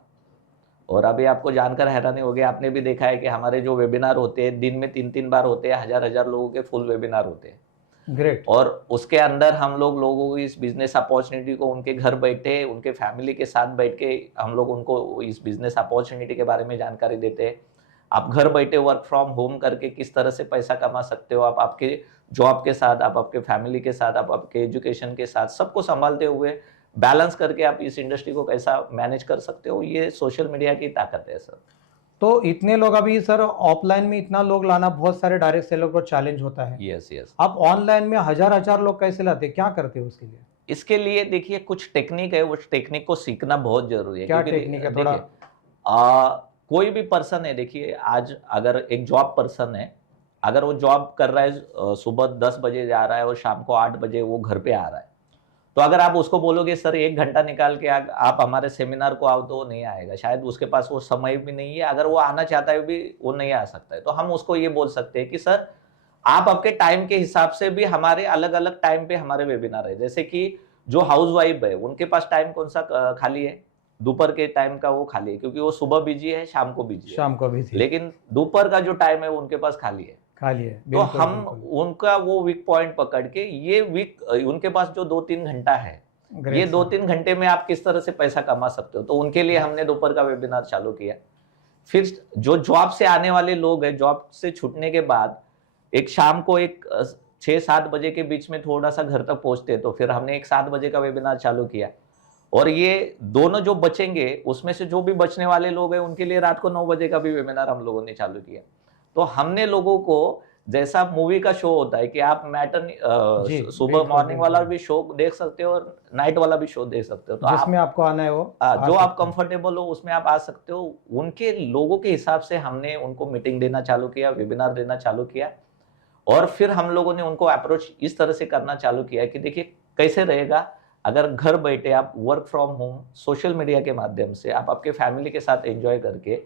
और अभी आपको जानकर हैरानी होगी, आपने भी देखा है कि हमारे जो वेबिनार होते हैं, दिन में 3-3 बार होते हैं, हज़ार-हज़ार लोगों के फुल वेबिनार होते हैं। ग्रेट। और उसके अंदर हम लोग लोगों को इस बिज़नेस अपॉर्च्युनिटी को उनके घर बैठे, उनके फैमिली के साथ बैठ के हम लोग उनको इस बिज़नेस अपॉर्च्युनिटी के बारे में जानकारी देते हैं। आप घर बैठे वर्क फ्रॉम होम करके किस तरह से पैसा कमा सकते हो, आप आपके जॉब के साथ, आप आपके फैमिली के साथ, आप आपके एजुकेशन के साथ, सबको सँभालते हुए बैलेंस करके आप इस इंडस्ट्री को कैसा मैनेज कर सकते हो, ये सोशल मीडिया की ताकत है सर। तो इतने लोग अभी सर ऑफलाइन में इतना लोग लाना बहुत सारे डायरेक्ट सेलर को चैलेंज होता है। Yes, yes. आप ऑनलाइन में हज़ार-हज़ार लोग कैसे लाते हैं? क्या करते हो उसके लिए? इसके लिए देखिए कुछ टेक्निक है, उस टेक्निक को सीखना बहुत ज़रूरी है। क्या क्योंकि टेक्निक है थोड़ा? देखिए कोई भी पर्सन है, देखिए आज अगर एक जॉब पर्सन है, अगर वो जॉब कर रहा है, सुबह 10 बजे जा रहा है और शाम को 8 बजे वो घर पे आ रहा है। तो अगर आप उसको बोलोगे सर 1 घंटा निकाल के आप हमारे सेमिनार को आओ, तो वो नहीं आएगा। शायद उसके पास वो समय भी नहीं है, अगर वो आना चाहता है भी वो नहीं आ सकता है। तो हम उसको ये बोल सकते हैं कि सर आप आपके टाइम के हिसाब से भी हमारे अलग-अलग टाइम पे हमारे वेबिनार है। जैसे कि जो हाउसवाइफ है, उनके पास टाइम कौन-सा खाली है? दोपहर के टाइम का वो खाली है, क्योंकि वो सुबह बिज़ी है, शाम को बिज़ी है। शाम को भी थी। लेकिन दोपहर का जो टाइम है वो उनके पास खाली है। खाली है। तो बिल्कुल, हम बिल्कुल। उनका वो वीक पॉइंट पकड़ के ये उनके पास जो 2-3 घंटा है, ये ग्रेट सर। 2-3 घंटे में आप किस तरह से पैसा कमा सकते हो, तो उनके लिए हमने दोपहर का वेबिनार चालू किया। फिर जो जॉब से आने वाले लोग हैं, जॉब से छूटने के बाद एक शाम को एक 6-7 बजे के बीच में थोड़ा-सा घर तक पहुँचते हैं, तो फिर हमने एक 7 बजे का वेबिनार चालू किया। और ये दोनों जो बचेंगे, उसमें से जो भी बचने वाले लोग हैं, उनके लिए रात को 9 बजे का भी वेबिनार हम लोगों ने चालू किया। तो हमने लोगों को, जैसा मूवी का शो होता है कि आप जी, सुबह बिल्कुल, मॉर्निंग वाला बिल्कुल। भी शो देख सकते हो और नाइट वाला भी शो देख सकते हो। तो जिसमें आप आपको आना है वो आ जो आप सकते हैं। कंफर्टेबल हो उसमें आप आ सकते हो। उनके लोगों के हिसाब से हमने उनको मीटिंग देना चालू किया, वेबिनार देना चालू किया, और फिर हम लोगों ने उनको अप्रोच इस तरह से करना चालू किया कि देखिए कैसे रहेगा अगर घर बैठे आप work from home social media के माध्यम से आप आपके फैमिली के साथ एंजॉय करके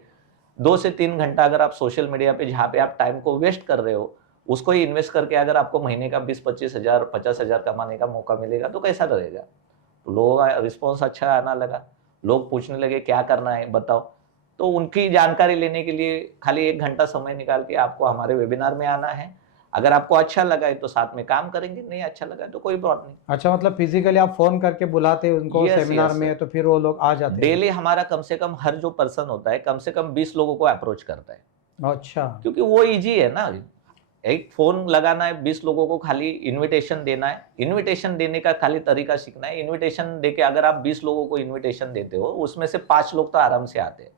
2 से 3 घंटा अगर आप सोशल मीडिया पे जहाँ पे आप टाइम को वेस्ट कर रहे हो, उसको ही इन्वेस्ट करके अगर आपको महीने का 20-25 हज़ार, 50 हज़ार कमाने का मौका मिलेगा, तो कैसा रहेगा? तो लोगों का रिस्पॉन्स अच्छा आना लगा। लोग पूछने लगे क्या करना है बताओ? तो उनकी जानकारी लेने के लिए खाली 1 घंटा समय निकाल के आपको हमारे वेबिनार में आना है। अगर आपको अच्छा लगा है तो साथ में काम करेंगे, नहीं अच्छा लगा है तो कोई प्रॉब्लम नहीं। अच्छा, मतलब फिजिकली आप फोन करके बुलाते हैं उनको Yes, सेमिनार yes, में, sir. तो फिर वो लोग आ जाते हैं? डेली हमारा कम से कम हर जो पर्सन होता है कम से कम 20 लोगों को अप्रोच करता है, अच्छा, क्योंकि वो इजी है ना। एक फोन लगाना है, 20 लोगों को खाली इनविटेशन देना है, इनविटेशन देने का खाली तरीका सीखना है। इनविटेशन देके अगर आप 20 लोगों को इनविटेशन देते हो, उसमें से 5 लोग तो आराम से आते हैं,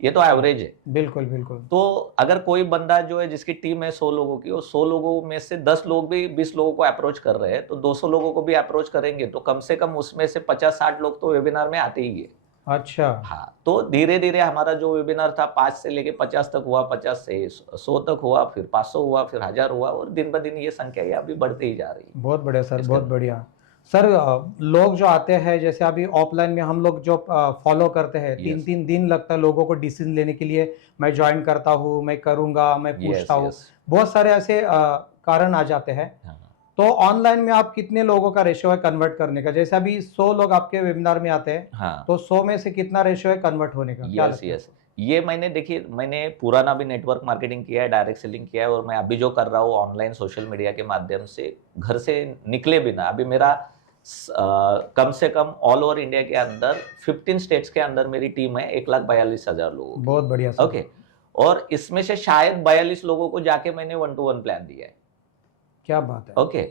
ये तो एवरेज है। बिल्कुल बिल्कुल। तो अगर कोई बंदा जो है जिसकी टीम है 100 लोगों की, और 100 लोगों में से 10 लोग भी 20 लोगों को अप्रोच कर रहे हैं, तो 200 लोगों को भी अप्रोच करेंगे तो कम से कम उसमें से 50-60 लोग तो वेबिनार में आते ही है। अच्छा, हाँ, तो धीरे धीरे हमारा जो वेबिनार था 5 से लेके 50 तक हुआ, 50 से 100 तक हुआ, फिर 500 हुआ, फिर 1000 हुआ, और दिन ब दिन ये संख्या ये अभी बढ़ते ही जा रही है। बहुत बढ़िया सर, इसके बहुत बढ़िया सर। लोग जो आते हैं, जैसे अभी ऑफलाइन में हम लोग जो फॉलो करते हैं, Yes. 3-3 दिन लगता है लोगों को डिसीजन लेने के लिए, मैं ज्वाइन करता हूँ, मैं करूँगा, मैं Yes, पूछता हूँ, yes. बहुत सारे ऐसे कारण आ जाते हैं। हाँ, तो ऑनलाइन में आप कितने लोगों का रेशियो है कन्वर्ट करने का? जैसे अभी 100 लोग आपके वेबिनार में आते हैं, हाँ, तो 100 में से कितना रेशियो है कन्वर्ट होने का, क्या यस लगता है? यस। ये मैंने देखिए, मैंने पुराना भी नेटवर्क मार्केटिंग किया है, डायरेक्ट सेलिंग किया है, और मैं अभी जो कर रहा हूँ ऑनलाइन सोशल मीडिया के माध्यम से, घर से निकले बिना, अभी मेरा कम से कम ऑल ओवर इंडिया के अंदर 15 स्टेट्स के अंदर मेरी टीम है, 1,42,000 लोगों की। बहुत बढ़िया सर। ओके, और इसमें से शायद 42 लोगों को जाके मैंने 1-to-1 प्लान दिया है। क्या बात है। ओके,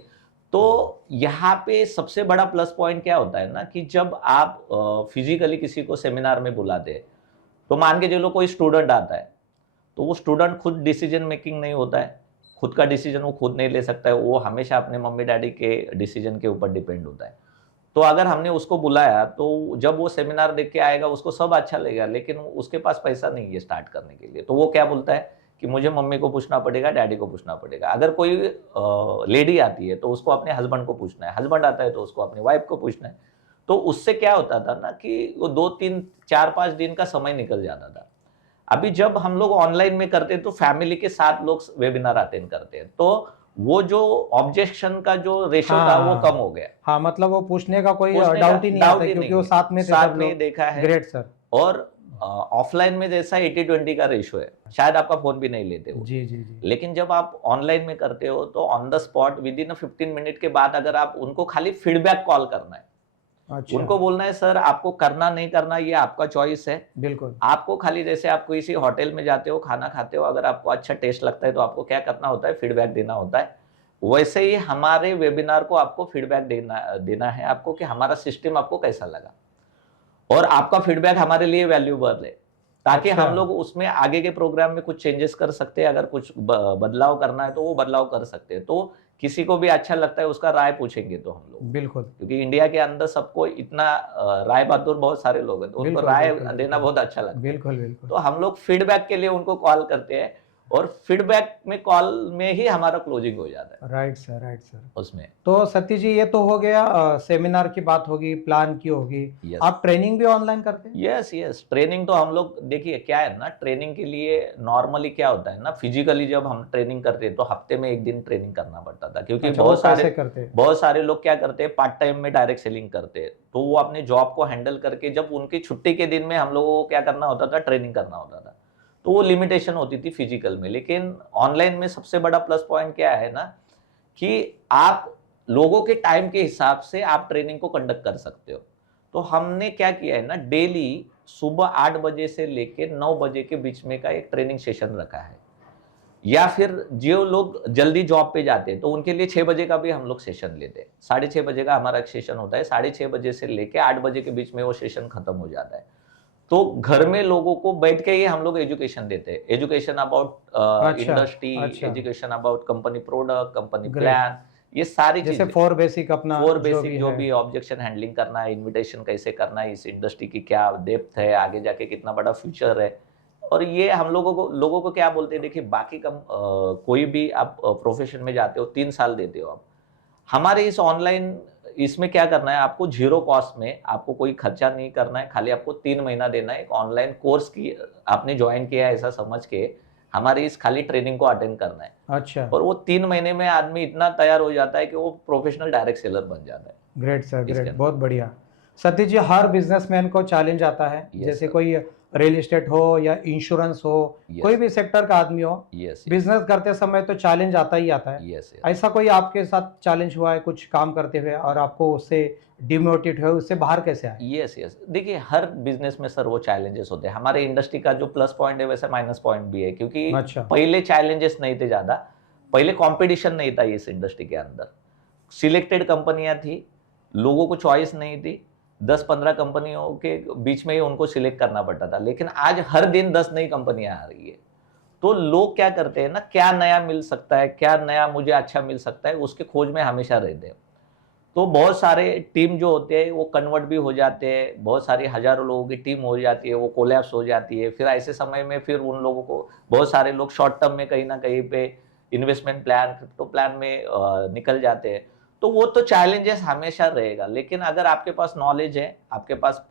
तो यहाँ पे सबसे बड़ा प्लस पॉइंट क्या होता है ना, कि जब आप फिजिकली किसी को सेमिनार में बुलाते हैं, तो मान के चलो कोई स्टूडेंट आता है, तो वो स्टूडेंट खुद डिसीजन मेकिंग नहीं होता है, खुद का डिसीजन वो खुद नहीं ले सकता है, वो हमेशा अपने मम्मी डैडी के डिसीजन के ऊपर डिपेंड होता है। तो अगर हमने उसको बुलाया, तो जब वो सेमिनार देख के आएगा उसको सब अच्छा लगेगा, लेकिन उसके पास पैसा नहीं है स्टार्ट करने के लिए, तो वो क्या बोलता है कि मुझे मम्मी को पूछना पड़ेगा, डैडी को पूछना पड़ेगा। अगर कोई लेडी आती है तो उसको अपने हस्बैंड को पूछना है, हस्बैंड आता है तो उसको अपनी वाइफ को पूछना है। तो उससे क्या होता था ना, कि वो 2-3, 4-5 दिन का समय निकल जाता था। अभी जब हम लोग ऑनलाइन में करते हैं तो फैमिली के साथ लोग वेबिनार अटेंड करते हैं, तो वो जो ऑब्जेक्शन का जो रेशियो था वो कम हो गया। हाँ, मतलब वो पूछने का कोई पूछने डाउट का ही नहीं डाउट आता, ही क्योंकि नहीं वो है, साथ में थे साथ सब में ही लोग। देखा है। Great sir. और ऑफलाइन में जैसा 80-20 का रेशियो है, शायद आपका फोन भी नहीं लेते हो। जी जी जी। लेकिन जब आप ऑनलाइन में करते हो तो on the spot with in 15 minute के बाद अगर आप उनको खाली फीडबैक कॉल करना है, अच्छा, उनको बोलना है सर आपको करना नहीं करना ये आपका चॉइस है। बिल्कुल। आपको खाली, जैसे आप किसी होटल में जाते हो, खाना खाते हो, अगर आपको अच्छा टेस्ट लगता है तो आपको क्या करना होता है, फीडबैक देना होता है। वैसे ही हमारे वेबिनार को आपको फीडबैक देना है आपको, कि हमारा सिस्टम आपको कैसा लगा, और आपका फीडबैक हमारे लिए वैल्यूएबल है, ताकि अच्छा। हम लोग उसमें आगे के प्रोग्राम में कुछ चेंजेस कर सकते हैं। अगर कुछ बदलाव करना है तो वो बदलाव कर सकते हैं। तो किसी को भी अच्छा लगता है उसका राय पूछेंगे तो हम लोग, बिल्कुल क्योंकि इंडिया के अंदर सबको इतना राय बहादुर बहुत सारे लोग हैं, तो उनको बिल्कुल राय बिल्कुल देना बिल्कुल बहुत अच्छा लगता है। बिल्कुल बिल्कुल। तो हम लोग फीडबैक के लिए उनको कॉल करते हैं, और फीडबैक में कॉल में ही हमारा क्लोजिंग हो जाता है राइट सर, राइट सर। उसमें। तो सतीश जी, ये तो हो गया सेमिनार की बात होगी, प्लान की होगी। यस आप ट्रेनिंग भी ऑनलाइन करते हैं? यस यस, ट्रेनिंग तो हम लोग, देखिए क्या है ना, ट्रेनिंग के लिए नॉर्मली क्या होता है ना, फिजिकली जब हम ट्रेनिंग करते हैं तो हफ्ते में 1 दिन ट्रेनिंग करना पड़ता था, क्योंकि अच्छा, वो कैसे करते हैं? बहुत सारे लोग क्या करते हैं, पार्ट टाइम में डायरेक्ट सेलिंग करते हैं, तो वो अपने जॉब को हैंडल करके जब उनकी छुट्टी के दिन में हम लोगों को क्या करना होता था, ट्रेनिंग करना होता था, तो वो लिमिटेशन होती थी फिजिकल में। लेकिन ऑनलाइन में सबसे बड़ा प्लस पॉइंट क्या है ना, कि आप लोगों के टाइम के हिसाब से आप ट्रेनिंग को कंडक्ट कर सकते हो। तो हमने क्या किया है ना, डेली सुबह 8 बजे से लेके 9 बजे के बीच में का एक ट्रेनिंग सेशन रखा है, या फिर जो लोग जल्दी जॉब पे जाते हैं तो उनके लिए 6 बजे का भी हम लोग सेशन लेते हैं। 6:30 बजे का हमारा एक सेशन होता है, 6:30 बजे से लेके 8 बजे के बीच में वो सेशन खत्म हो जाता है। तो घर में लोगों को बैठ के ही हम लोग एजुकेशन देते हैं, एजुकेशन अबाउट अच्छा इंडस्ट्री, अच्छा, education about company product, company great. Plan, ये सारी जैसे चीजें। 4 बेसिक अपना फोर जो बेसिक भी जो है। भी ऑब्जेक्शन हैंडलिंग करना है, इनविटेशन कैसे करना है, इस इंडस्ट्री की क्या डेप्थ है, आगे जाके कितना बड़ा फ्यूचर है। और ये हम लोगों को क्या बोलते हैं, देखिए बाकी कोई भी आप प्रोफेशन में जाते हो 3 साल देते हो आप, हमारे इस ऑनलाइन इसमें क्या करना है, आपको 0 कॉस्ट में, आपको कोई खर्चा नहीं करना है, खाली आपको 3 महीना देना है। एक ऑनलाइन कोर्स की आपने ज्वाइन किया है ऐसा समझ के हमारी इस खाली ट्रेनिंग को अटेंड करना है, अच्छा, और वो 3 महीने में आदमी इतना तैयार हो जाता है कि वो प्रोफेशनल डायरेक्ट सेलर बन जाता है। ग्रेट सर, इसके ग्रेट, अंदर। बहुत बढ़िया। सतीश जी, हर बिजनेसमैन को चैलेंज आता है, Yes, जैसे sir. कोई रियल एस्टेट हो या इंश्योरेंस हो, Yes. कोई भी सेक्टर का आदमी हो, यस बिजनेस करते समय तो चैलेंज आता ही आता है। यस ऐसा कोई आपके साथ चैलेंज हुआ है कुछ काम करते हुए और आपको उससे डिमोटिवेट हुए, उससे बाहर कैसे आए? यस यस देखिए, हर बिजनेस में सर वो चैलेंजेस होते हैं। हमारे इंडस्ट्री का जो प्लस पॉइंट है वैसे माइनस पॉइंट भी है, क्योंकि अच्छा। पहले चैलेंजेस नहीं थे ज़्यादा, पहले कंपटीशन नहीं था इस इंडस्ट्री के अंदर। सिलेक्टेड कंपनियां थी, लोगों को चॉइस नहीं थी, 10-15 कंपनियों के बीच में ही उनको सिलेक्ट करना पड़ता था। लेकिन आज हर दिन 10 नई कंपनियां आ रही है। तो लोग क्या करते हैं ना, क्या नया मिल सकता है, क्या नया मुझे अच्छा मिल सकता है, उसके खोज में हमेशा रहते हैं। तो बहुत सारे टीम जो होते हैं वो कन्वर्ट भी हो जाते हैं, बहुत सारी हजारों लोगों की टीम हो जाती है, वो कोलैप्स हो जाती है। फिर ऐसे समय में फिर उन लोगों को, बहुत सारे लोग शॉर्ट टर्म में कहीं ना कहीं पे इन्वेस्टमेंट प्लान, क्रिप्टो प्लान में निकल जाते हैं। तो वो तो चैलेंजेस हमेशा रहेगा, लेकिन अगर आपके पास नॉलेज है, आपके पास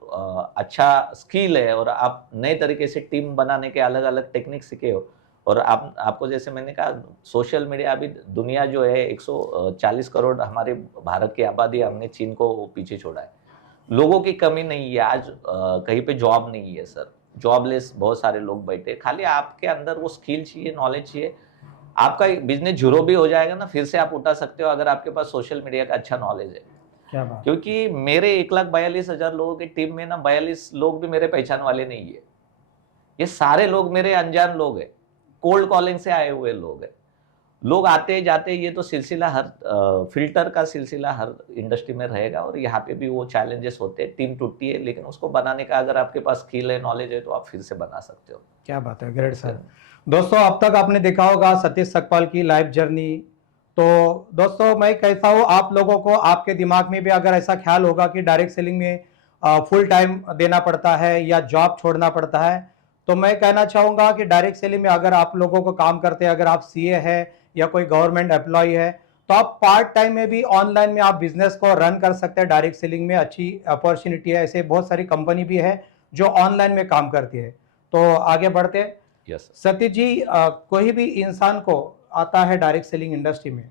अच्छा स्किल है और आप नए तरीके से टीम बनाने के अलग अलग टेक्निक सीखे हो, और आपको जैसे मैंने कहा, सोशल मीडिया अभी दुनिया जो है 140 करोड़ हमारे भारत की आबादी, हमने चीन को पीछे छोड़ा है। लोगों की कमी नहीं है आज, कहीं पे जॉब नहीं है सर, जॉबलेस बहुत सारे लोग बैठे। खाली आपके अंदर वो स्किल चाहिए, नॉलेज चाहिए। आपका बिजनेस जीरो भी हो जाएगा ना, फिर से आप उठा सकते हो अगर आपके पास सोशल मीडिया का अच्छा नॉलेज है। क्या बात। क्योंकि मेरे 1,42,000 लोगों की टीम में ना 42 लोग भी मेरे पहचान वाले नहीं है। ये सारे लोग मेरे अनजान लोग हैं, कोल्ड कॉलिंग से आए हुए लोग हैं। लोग आते जाते, ये तो सिलसिला हर फिल्टर का सिलसिला हर इंडस्ट्री में रहेगा, और यहाँ पे भी वो चैलेंजेस होते हैं, टीम टूटती है, लेकिन उसको बनाने का अगर आपके पास स्किल है, नॉलेज है, तो आप फिर से बना सकते हो। क्या बात है, ग्रेट सर। दोस्तों, अब तक आपने देखा होगा सतीश सकपाल की लाइफ जर्नी। तो दोस्तों, मैं कहता हूँ आप लोगों को, आपके दिमाग में भी अगर ऐसा ख्याल होगा कि डायरेक्ट सेलिंग में फुल टाइम देना पड़ता है या जॉब छोड़ना पड़ता है, तो मैं कहना चाहूँगा कि डायरेक्ट सेलिंग में अगर आप लोगों को काम करते हैं, अगर आप सीए है या कोई गवर्नमेंट एम्प्लॉय है, तो आप पार्ट टाइम में भी ऑनलाइन में आप बिजनेस को रन कर सकते हैं। डायरेक्ट सेलिंग में अच्छी अपॉर्चुनिटी है, ऐसे बहुत सारी कंपनी भी है जो ऑनलाइन में काम करती है। तो आगे बढ़ते हैं। यस सतीश जी, कोई भी इंसान को आता है डायरेक्ट सेलिंग इंडस्ट्री में,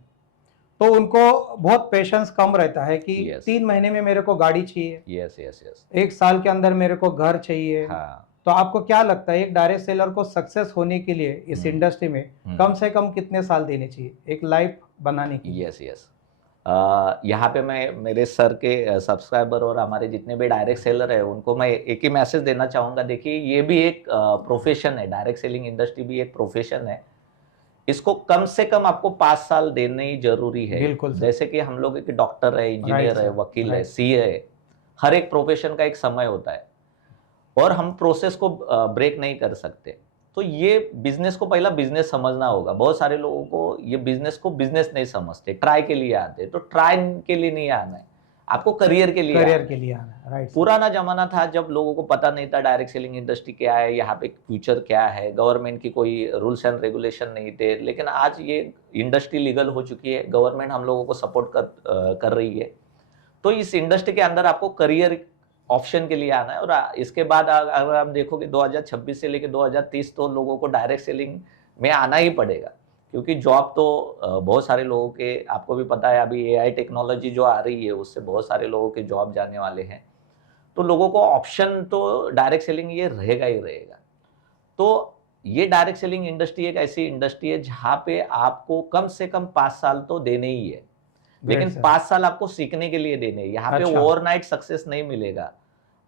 तो उनको बहुत पेशेंस कम रहता है कि Yes. 3 महीने में मेरे को गाड़ी चाहिए, यस यस यस 1 साल के अंदर मेरे को घर चाहिए। हाँ तो आपको क्या लगता है एक डायरेक्ट सेलर को सक्सेस होने के लिए इस इंडस्ट्री में कम से कम कितने साल देने चाहिए एक लाइफ बनाने के लिए? यस यस यहाँ पे मैं मेरे सर के सब्सक्राइबर और हमारे जितने भी डायरेक्ट सेलर है उनको मैं एक ही मैसेज देना चाहूँगा। देखिए, ये भी एक प्रोफेशन है, डायरेक्ट सेलिंग इंडस्ट्री भी एक प्रोफेशन है। इसको कम से कम आपको 5 साल देने ही जरूरी है। बिल्कुल सर। जैसे कि हम लोग एक डॉक्टर है, इंजीनियर है, सर, वकील है, राइट। सीए है, हर एक प्रोफेशन का एक समय होता है, और हम प्रोसेस को ब्रेक नहीं कर सकते। तो ये बिजनेस को पहला बिजनेस समझना होगा। बहुत सारे लोगों को ये बिजनेस को बिजनेस नहीं समझते, ट्राई के लिए आते हैं। तो ट्राई के लिए नहीं आना है, आपको करियर के लिए आना करियर है। के लिए आना है, राइट सर। पुराना जमाना था जब लोगों को पता नहीं था डायरेक्ट सेलिंग इंडस्ट्री क्या है, यहाँ पे फ्यूचर क्या है, गवर्नमेंट की कोई रूल्स एंड रेगुलेशन नहीं थे। लेकिन आज ये इंडस्ट्री लीगल हो चुकी है, गवर्नमेंट हम लोगों को सपोर्ट कर रही है। तो इस इंडस्ट्री के अंदर आपको करियर ऑप्शन के लिए आना है। और इसके बाद अगर आप देखोगे 2026 से लेकर 2030 तो लोगों को डायरेक्ट सेलिंग में आना ही पड़ेगा, क्योंकि जॉब तो बहुत सारे लोगों के, आपको भी पता है अभी एआई टेक्नोलॉजी जो आ रही है उससे बहुत सारे लोगों के जॉब जाने वाले हैं। तो लोगों को ऑप्शन तो डायरेक्ट सेलिंग ये रहेगा ही रहेगा। तो ये डायरेक्ट सेलिंग इंडस्ट्री एक ऐसी इंडस्ट्री है जहाँ पे आपको कम से कम 5 साल तो देने ही है, लेकिन 5 साल आपको सीखने के लिए देने हैं। यहाँ पे अच्छा। ओवरनाइट सक्सेस नहीं मिलेगा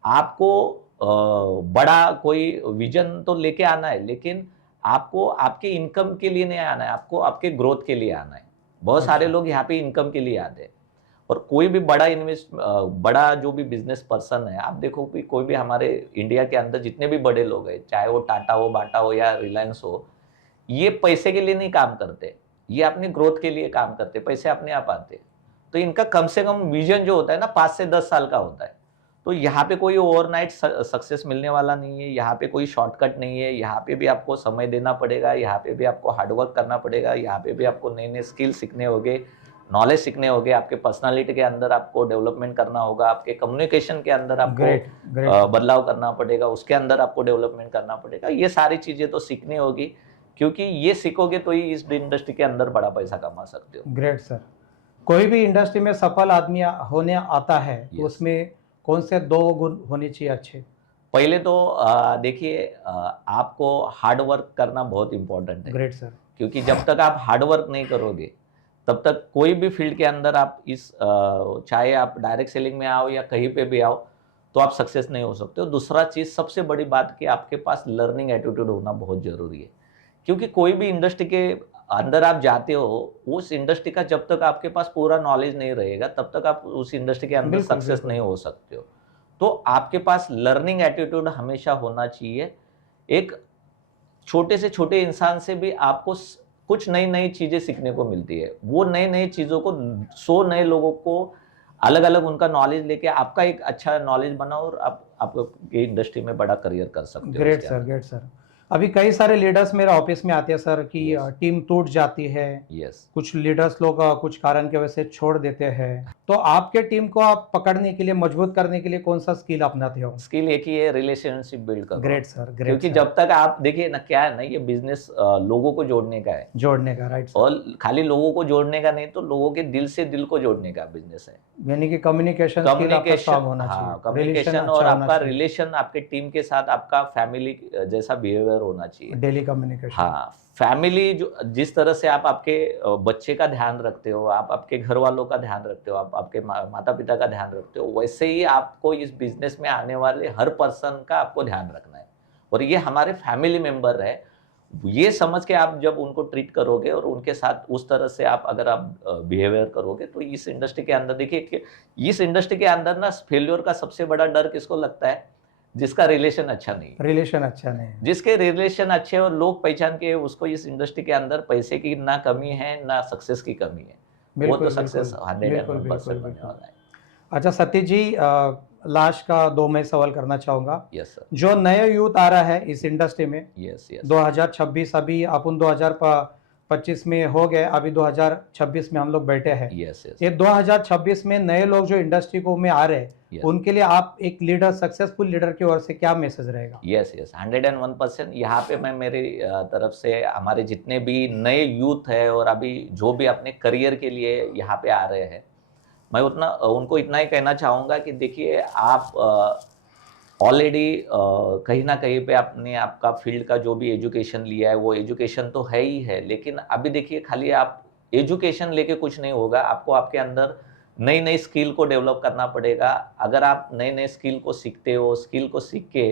आपको। बड़ा कोई विजन तो लेके आना है, लेकिन आपको आपके इनकम के लिए नहीं आना है, आपको आपके ग्रोथ के लिए आना है। बहुत सारे अच्छा। लोग यहाँ पे इनकम के लिए आते हैं। और कोई भी बड़ा जो भी बिजनेस पर्सन है, आप देखो कि कोई भी हमारे इंडिया के अंदर जितने भी बड़े लोग हैं, चाहे वो टाटा हो, बाटा हो या रिलायंस हो, ये पैसे के लिए नहीं काम करते, ये अपनी ग्रोथ के लिए काम करते। पैसे अपने आप आते। तो इनका कम से कम विजन जो होता है ना 5 से 10 साल का होता है। तो यहाँ पे कोई ओवरनाइट सक्सेस मिलने वाला नहीं है, यहाँ पे कोई शॉर्टकट नहीं है। यहाँ पे भी आपको समय देना पड़ेगा, यहाँ पे भी आपको हार्डवर्क करना पड़ेगा, यहाँ पे भी आपको नए नए स्किल सीखने होंगे, नॉलेज सीखने होंगे, आपके पर्सनालिटी के अंदर आपको डेवलपमेंट करना होगा, आपके कम्युनिकेशन के अंदर आपको बदलाव करना पड़ेगा, उसके अंदर आपको डेवलपमेंट करना पड़ेगा। ये सारी चीजें तो सीखनी होगी, क्योंकि ये सीखोगे तो ही इस इंडस्ट्री के अंदर बड़ा पैसा कमा सकते हो। Great sir. कोई भी इंडस्ट्री में सफल आदमी होने आता है तो उसमें कौन से 2 गुण होने चाहिए अच्छे? पहले तो देखिए आपको हार्ड वर्क करना बहुत इम्पोर्टेंट है, ग्रेट सर। क्योंकि जब तक आप हार्ड वर्क नहीं करोगे तब तक कोई भी फील्ड के अंदर आप चाहे आप डायरेक्ट सेलिंग में आओ या कहीं पे भी आओ तो आप सक्सेस नहीं हो सकते हो। दूसरा चीज़ सबसे बड़ी बात कि आपके पास लर्निंग एटीट्यूड होना बहुत ज़रूरी है, क्योंकि कोई भी इंडस्ट्री के अंदर आप जाते हो, उस इंडस्ट्री का जब तक आपके पास पूरा नॉलेज नहीं रहेगा तब तक आप उस इंडस्ट्री के अंदर बिल्कुल, सक्सेस बिल्कुल। नहीं हो सकते हो। तो आपके पास लर्निंग एटीट्यूड हमेशा होना चाहिए। एक छोटे से छोटे इंसान से भी आपको कुछ नई नई चीजें सीखने को मिलती है। वो नई नई चीजों को 100 नए लोगों को अलग अलग उनका नॉलेज लेके आपका एक अच्छा नॉलेज बनाओ और आप इंडस्ट्री में बड़ा करियर कर सकते हो ग्रेट इसके सर, अंदर। Great sir. अभी कई सारे लीडर्स मेरे ऑफिस में आते हैं सर कि Yes. टीम टूट जाती है, यस कुछ लीडर्स लोग कुछ कारण की वजह से छोड़ देते हैं। तो आपके टीम को आप पकड़ने के लिए, मजबूत करने के लिए कौन सा स्किल अपनाते हो? स्किल एक ही है, रिलेशनशिप बिल्ड करो। ग्रेट सर, ग्रेट क्योंकि सर। जब तक आप देखिए ना, क्या है ना, ये बिजनेस लोगों को जोड़ने का है, जोड़ने का, राइट सर। और खाली लोगों को जोड़ने का नहीं, तो लोगों के दिल से दिल को जोड़ने का बिजनेस है। यानी कि कम्युनिकेशन स्किल आपका कम्युनिकेशन, स्ट्रांग होना चाहिए, हाँ, रिलेशन कम्युनिकेशन और अच्छा होना आपका चाहिए, रिलेशन आपके टीम के साथ आपका फैमिली जैसा बिहेवियर होना चाहिए। Daily communication. हाँ, फैमिली जो जिस तरह से आप आपके बच्चे का ध्यान रखते हो, आप आपके घर वालों का ध्यान रखते हो, आप आपके माता पिता का ध्यान रखते हो, वैसे ही आपको इस बिजनेस में आने वाले हर पर्सन का आपको ध्यान रखना है। और ये हमारे फैमिली मेंबर है, ये समझ के आप जब उनको ट्रीट करोगे और उनके साथ उस तरह से आप अगर आप बिहेवियर करोगे, तो इस इंडस्ट्री के अंदर देखिए कि इस इंडस्ट्री के अंदर ना फेल्योर का सबसे बड़ा डर किसको लगता है? जिसका रिलेशन अच्छा नहीं है। रिलेशन अच्छा नहीं है। जिसके रिलेशन अच्छे और लोग पहचान के, उसको इस इंडस्ट्री के अंदर पैसे की ना कमी है ना सक्सेस की कमी है। वो तो बिल्कुल, सक्सेस बिल्कुल, बिल्कुल, 101% बिल्कुल, बनने बिल्कुल। वाला है। अच्छा सतीश जी, लास्ट का 2 मैं सवाल करना चाहूँगा। Yes sir. जो नया यूथ आ रहा है इस इंडस्ट्री में, यस यस 2026 अभी अपन 2025 में हो गए, अभी 2026 में हम लोग बैठे हैं। यस यस ये 2026 में नए लोग जो इंडस्ट्री को में आ रहे हैं, यस उनके लिए आप एक लीडर, सक्सेसफुल लीडर की ओर से क्या मैसेज रहेगा? Yes yes 101%। यहाँ पे मैं मेरी तरफ से हमारे जितने भी नए यूथ है और अभी जो भी अपने करियर के लिए यहाँ पे आ रहे हैं, मैं उनको इतना ही कहना चाहूँगा कि देखिए, आप ऑलरेडी कहीं ना कहीं पे आपने आपका फील्ड का जो भी एजुकेशन लिया है, वो एजुकेशन तो है ही है, लेकिन अभी देखिए, खाली आप एजुकेशन लेके कुछ नहीं होगा, आपको आपके अंदर नई नई स्किल को डेवलप करना पड़ेगा। अगर आप नए नए स्किल को सीखते हो, स्किल को सीख के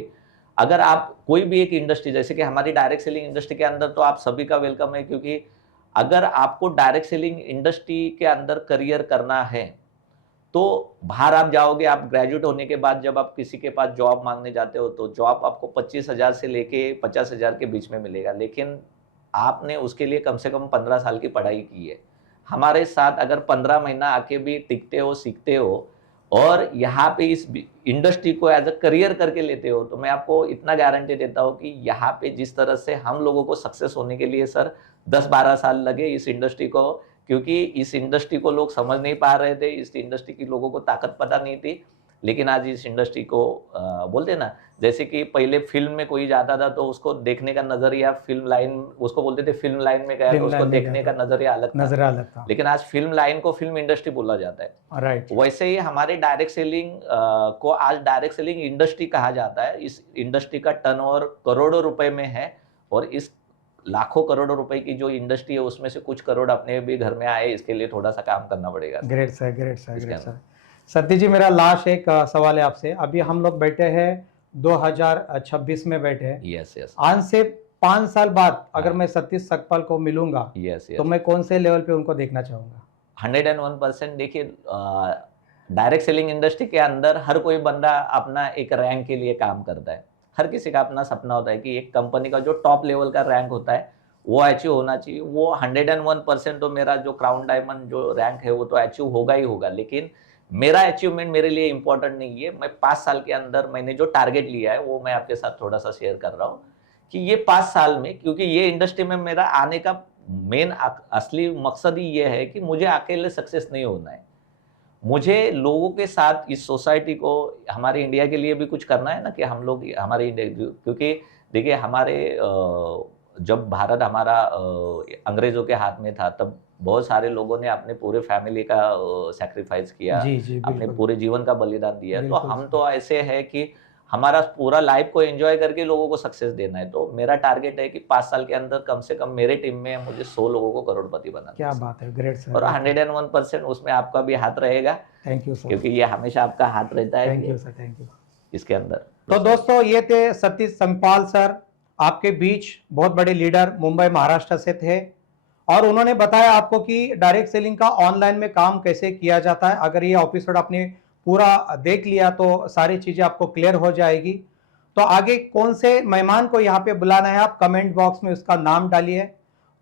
अगर आप कोई भी एक इंडस्ट्री, जैसे कि हमारी डायरेक्ट सेलिंग इंडस्ट्री के अंदर, तो आप सभी का वेलकम है, क्योंकि अगर आपको डायरेक्ट सेलिंग इंडस्ट्री के अंदर करियर करना है, तो बाहर आप जाओगे, आप ग्रेजुएट होने के बाद जब आप किसी के पास जॉब मांगने जाते हो, तो जॉब आपको 25,000 से लेके 50,000 के बीच में मिलेगा, लेकिन आपने उसके लिए कम से कम 15 साल की पढ़ाई की है। हमारे साथ अगर 15 महीना आके भी टिकते हो, सीखते हो और यहाँ पे इस इंडस्ट्री को एज अ करियर करके लेते हो, तो मैं आपको इतना गारंटी देता हूँ कि यहाँ पे जिस तरह से हम लोगों को सक्सेस होने के लिए सर 10-12 साल लगे इस इंडस्ट्री को, क्योंकि इस इंडस्ट्री को लोग समझ नहीं पा रहे थे, इस इंडस्ट्री की लोगों को ताकत पता नहीं थी, लेकिन आज इस इंडस्ट्री को बोलते ना, जैसे कि पहले फिल्म में कोई जाता था तो उसको देखने का नजरिया, फिल्म लाइन उसको बोलते थे, फिल्म लाइन में गया तो फिल्म उसको लाइन में देखने गया का नजरिया अलग था, नजर अलग था। लेकिन आज फिल्म लाइन को फिल्म इंडस्ट्री बोला जाता है। राइट। वैसे ही हमारे डायरेक्ट सेलिंग को आज डायरेक्ट सेलिंग इंडस्ट्री कहा जाता है। इस इंडस्ट्री का टर्नओवर करोड़ों रुपए में है, और इस लाखों करोड़ों रुपए की जो इंडस्ट्री है, उसमें से कुछ करोड़ अपने भी घर में आए, इसके लिए थोड़ा सा काम करना पड़ेगा ग्रेट सर, ग्रेट सर, इसके ग्रेट अंदर। सर। सतीश जी, मेरा लास्ट एक सवाल है आपसे। अभी हम लोग बैठे हैं 2026 में बैठे हैं। यस यस आज से 5 साल बाद अगर हाँ। मैं सतीश सकपाल को मिलूंगा, यस तो यस मैं कौन से लेवल पे उनको देखना चाहूंगा? 101%। देखिए, डायरेक्ट सेलिंग इंडस्ट्री के अंदर हर कोई बंदा अपना एक रैंक के लिए काम करता है। हर किसी का अपना सपना होता है कि एक कंपनी का जो टॉप लेवल का रैंक होता है वो अचीव होना चाहिए। वो 101%, तो मेरा जो क्राउन डायमंड जो रैंक है वो तो अचीव होगा ही होगा, लेकिन मेरा अचीवमेंट मेरे लिए इंपॉर्टेंट नहीं है। मैं 5 साल के अंदर मैंने जो टारगेट लिया है वो मैं आपके साथ थोड़ा सा शेयर कर रहा हूँ कि ये 5 साल में, क्योंकि ये इंडस्ट्री में मेरा आने का मेन असली मकसद ही ये है कि मुझे अकेले सक्सेस नहीं होना है, मुझे लोगों के साथ इस सोसाइटी को, हमारे इंडिया के लिए भी कुछ करना है ना, कि हम लोग हमारे इंडिया, क्योंकि देखिए हमारे जब भारत हमारा अंग्रेजों के हाथ में था, तब बहुत सारे लोगों ने अपने पूरे फैमिली का सैक्रिफाइस किया, जी जी, अपने बिल्कुल पूरे जीवन का बलिदान दिया। तो बिल्कुल हम सर। तो ऐसे है कि हमारा पूरा लाइफ को एंजॉय करके लोगों को सक्सेस देना है। तो मेरा टारगेट है कि 5 साल के अंदर कम से कम मेरे टीम में मुझे 100 लोगों को करोड़पति बनाना क्या है। बात है, ग्रेट सर। और 101% उसमें आपका भी हाथ रहेगा, थैंक यू सर। क्योंकि ये हमेशा आपका हाथ रहता है thank you sir, thank you. इसके अंदर। तो दोस्तों ये थे सतीश संगपाल सर, आपके बीच बहुत बड़े लीडर, मुंबई महाराष्ट्र से थे, और उन्होंने बताया आपको कि डायरेक्ट सेलिंग का ऑनलाइन में काम कैसे किया जाता है। अगर ये एपिसोड आपने पूरा देख लिया तो सारी चीजें आपको क्लियर हो जाएगी। तो आगे कौन से मेहमान को यहाँ पे बुलाना है, आप कमेंट बॉक्स में उसका नाम डालिए,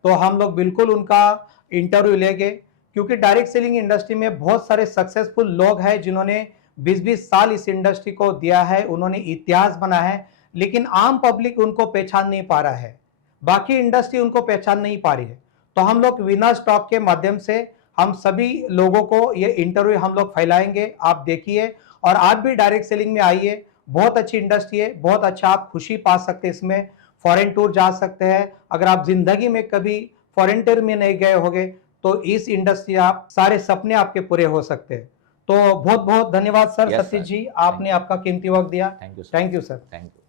तो हम लोग बिल्कुल उनका इंटरव्यू लेंगे। क्योंकि डायरेक्ट सेलिंग इंडस्ट्री में बहुत सारे सक्सेसफुल लोग हैं जिन्होंने 20-20 साल इस इंडस्ट्री को दिया है, उन्होंने इतिहास बना है, लेकिन आम पब्लिक उनको पहचान नहीं पा रहा है, बाकी इंडस्ट्री उनको पहचान नहीं पा रही है। तो हम लोग विनर्स टॉक के माध्यम से हम सभी लोगों को ये इंटरव्यू हम लोग फैलाएंगे, आप देखिए और आप भी डायरेक्ट सेलिंग में आइए। बहुत अच्छी इंडस्ट्री है, बहुत अच्छा आप खुशी पा सकते हैं इसमें, फॉरेन टूर जा सकते हैं। अगर आप जिंदगी में कभी फॉरेन टूर में नहीं गए होंगे तो इस इंडस्ट्री आप सारे सपने आपके पूरे हो सकते हैं। तो बहुत बहुत धन्यवाद सर। Yes, Satish sir. जी, आपने आपका कीमती वक्त दिया। Thank you thank you sir. Thank you.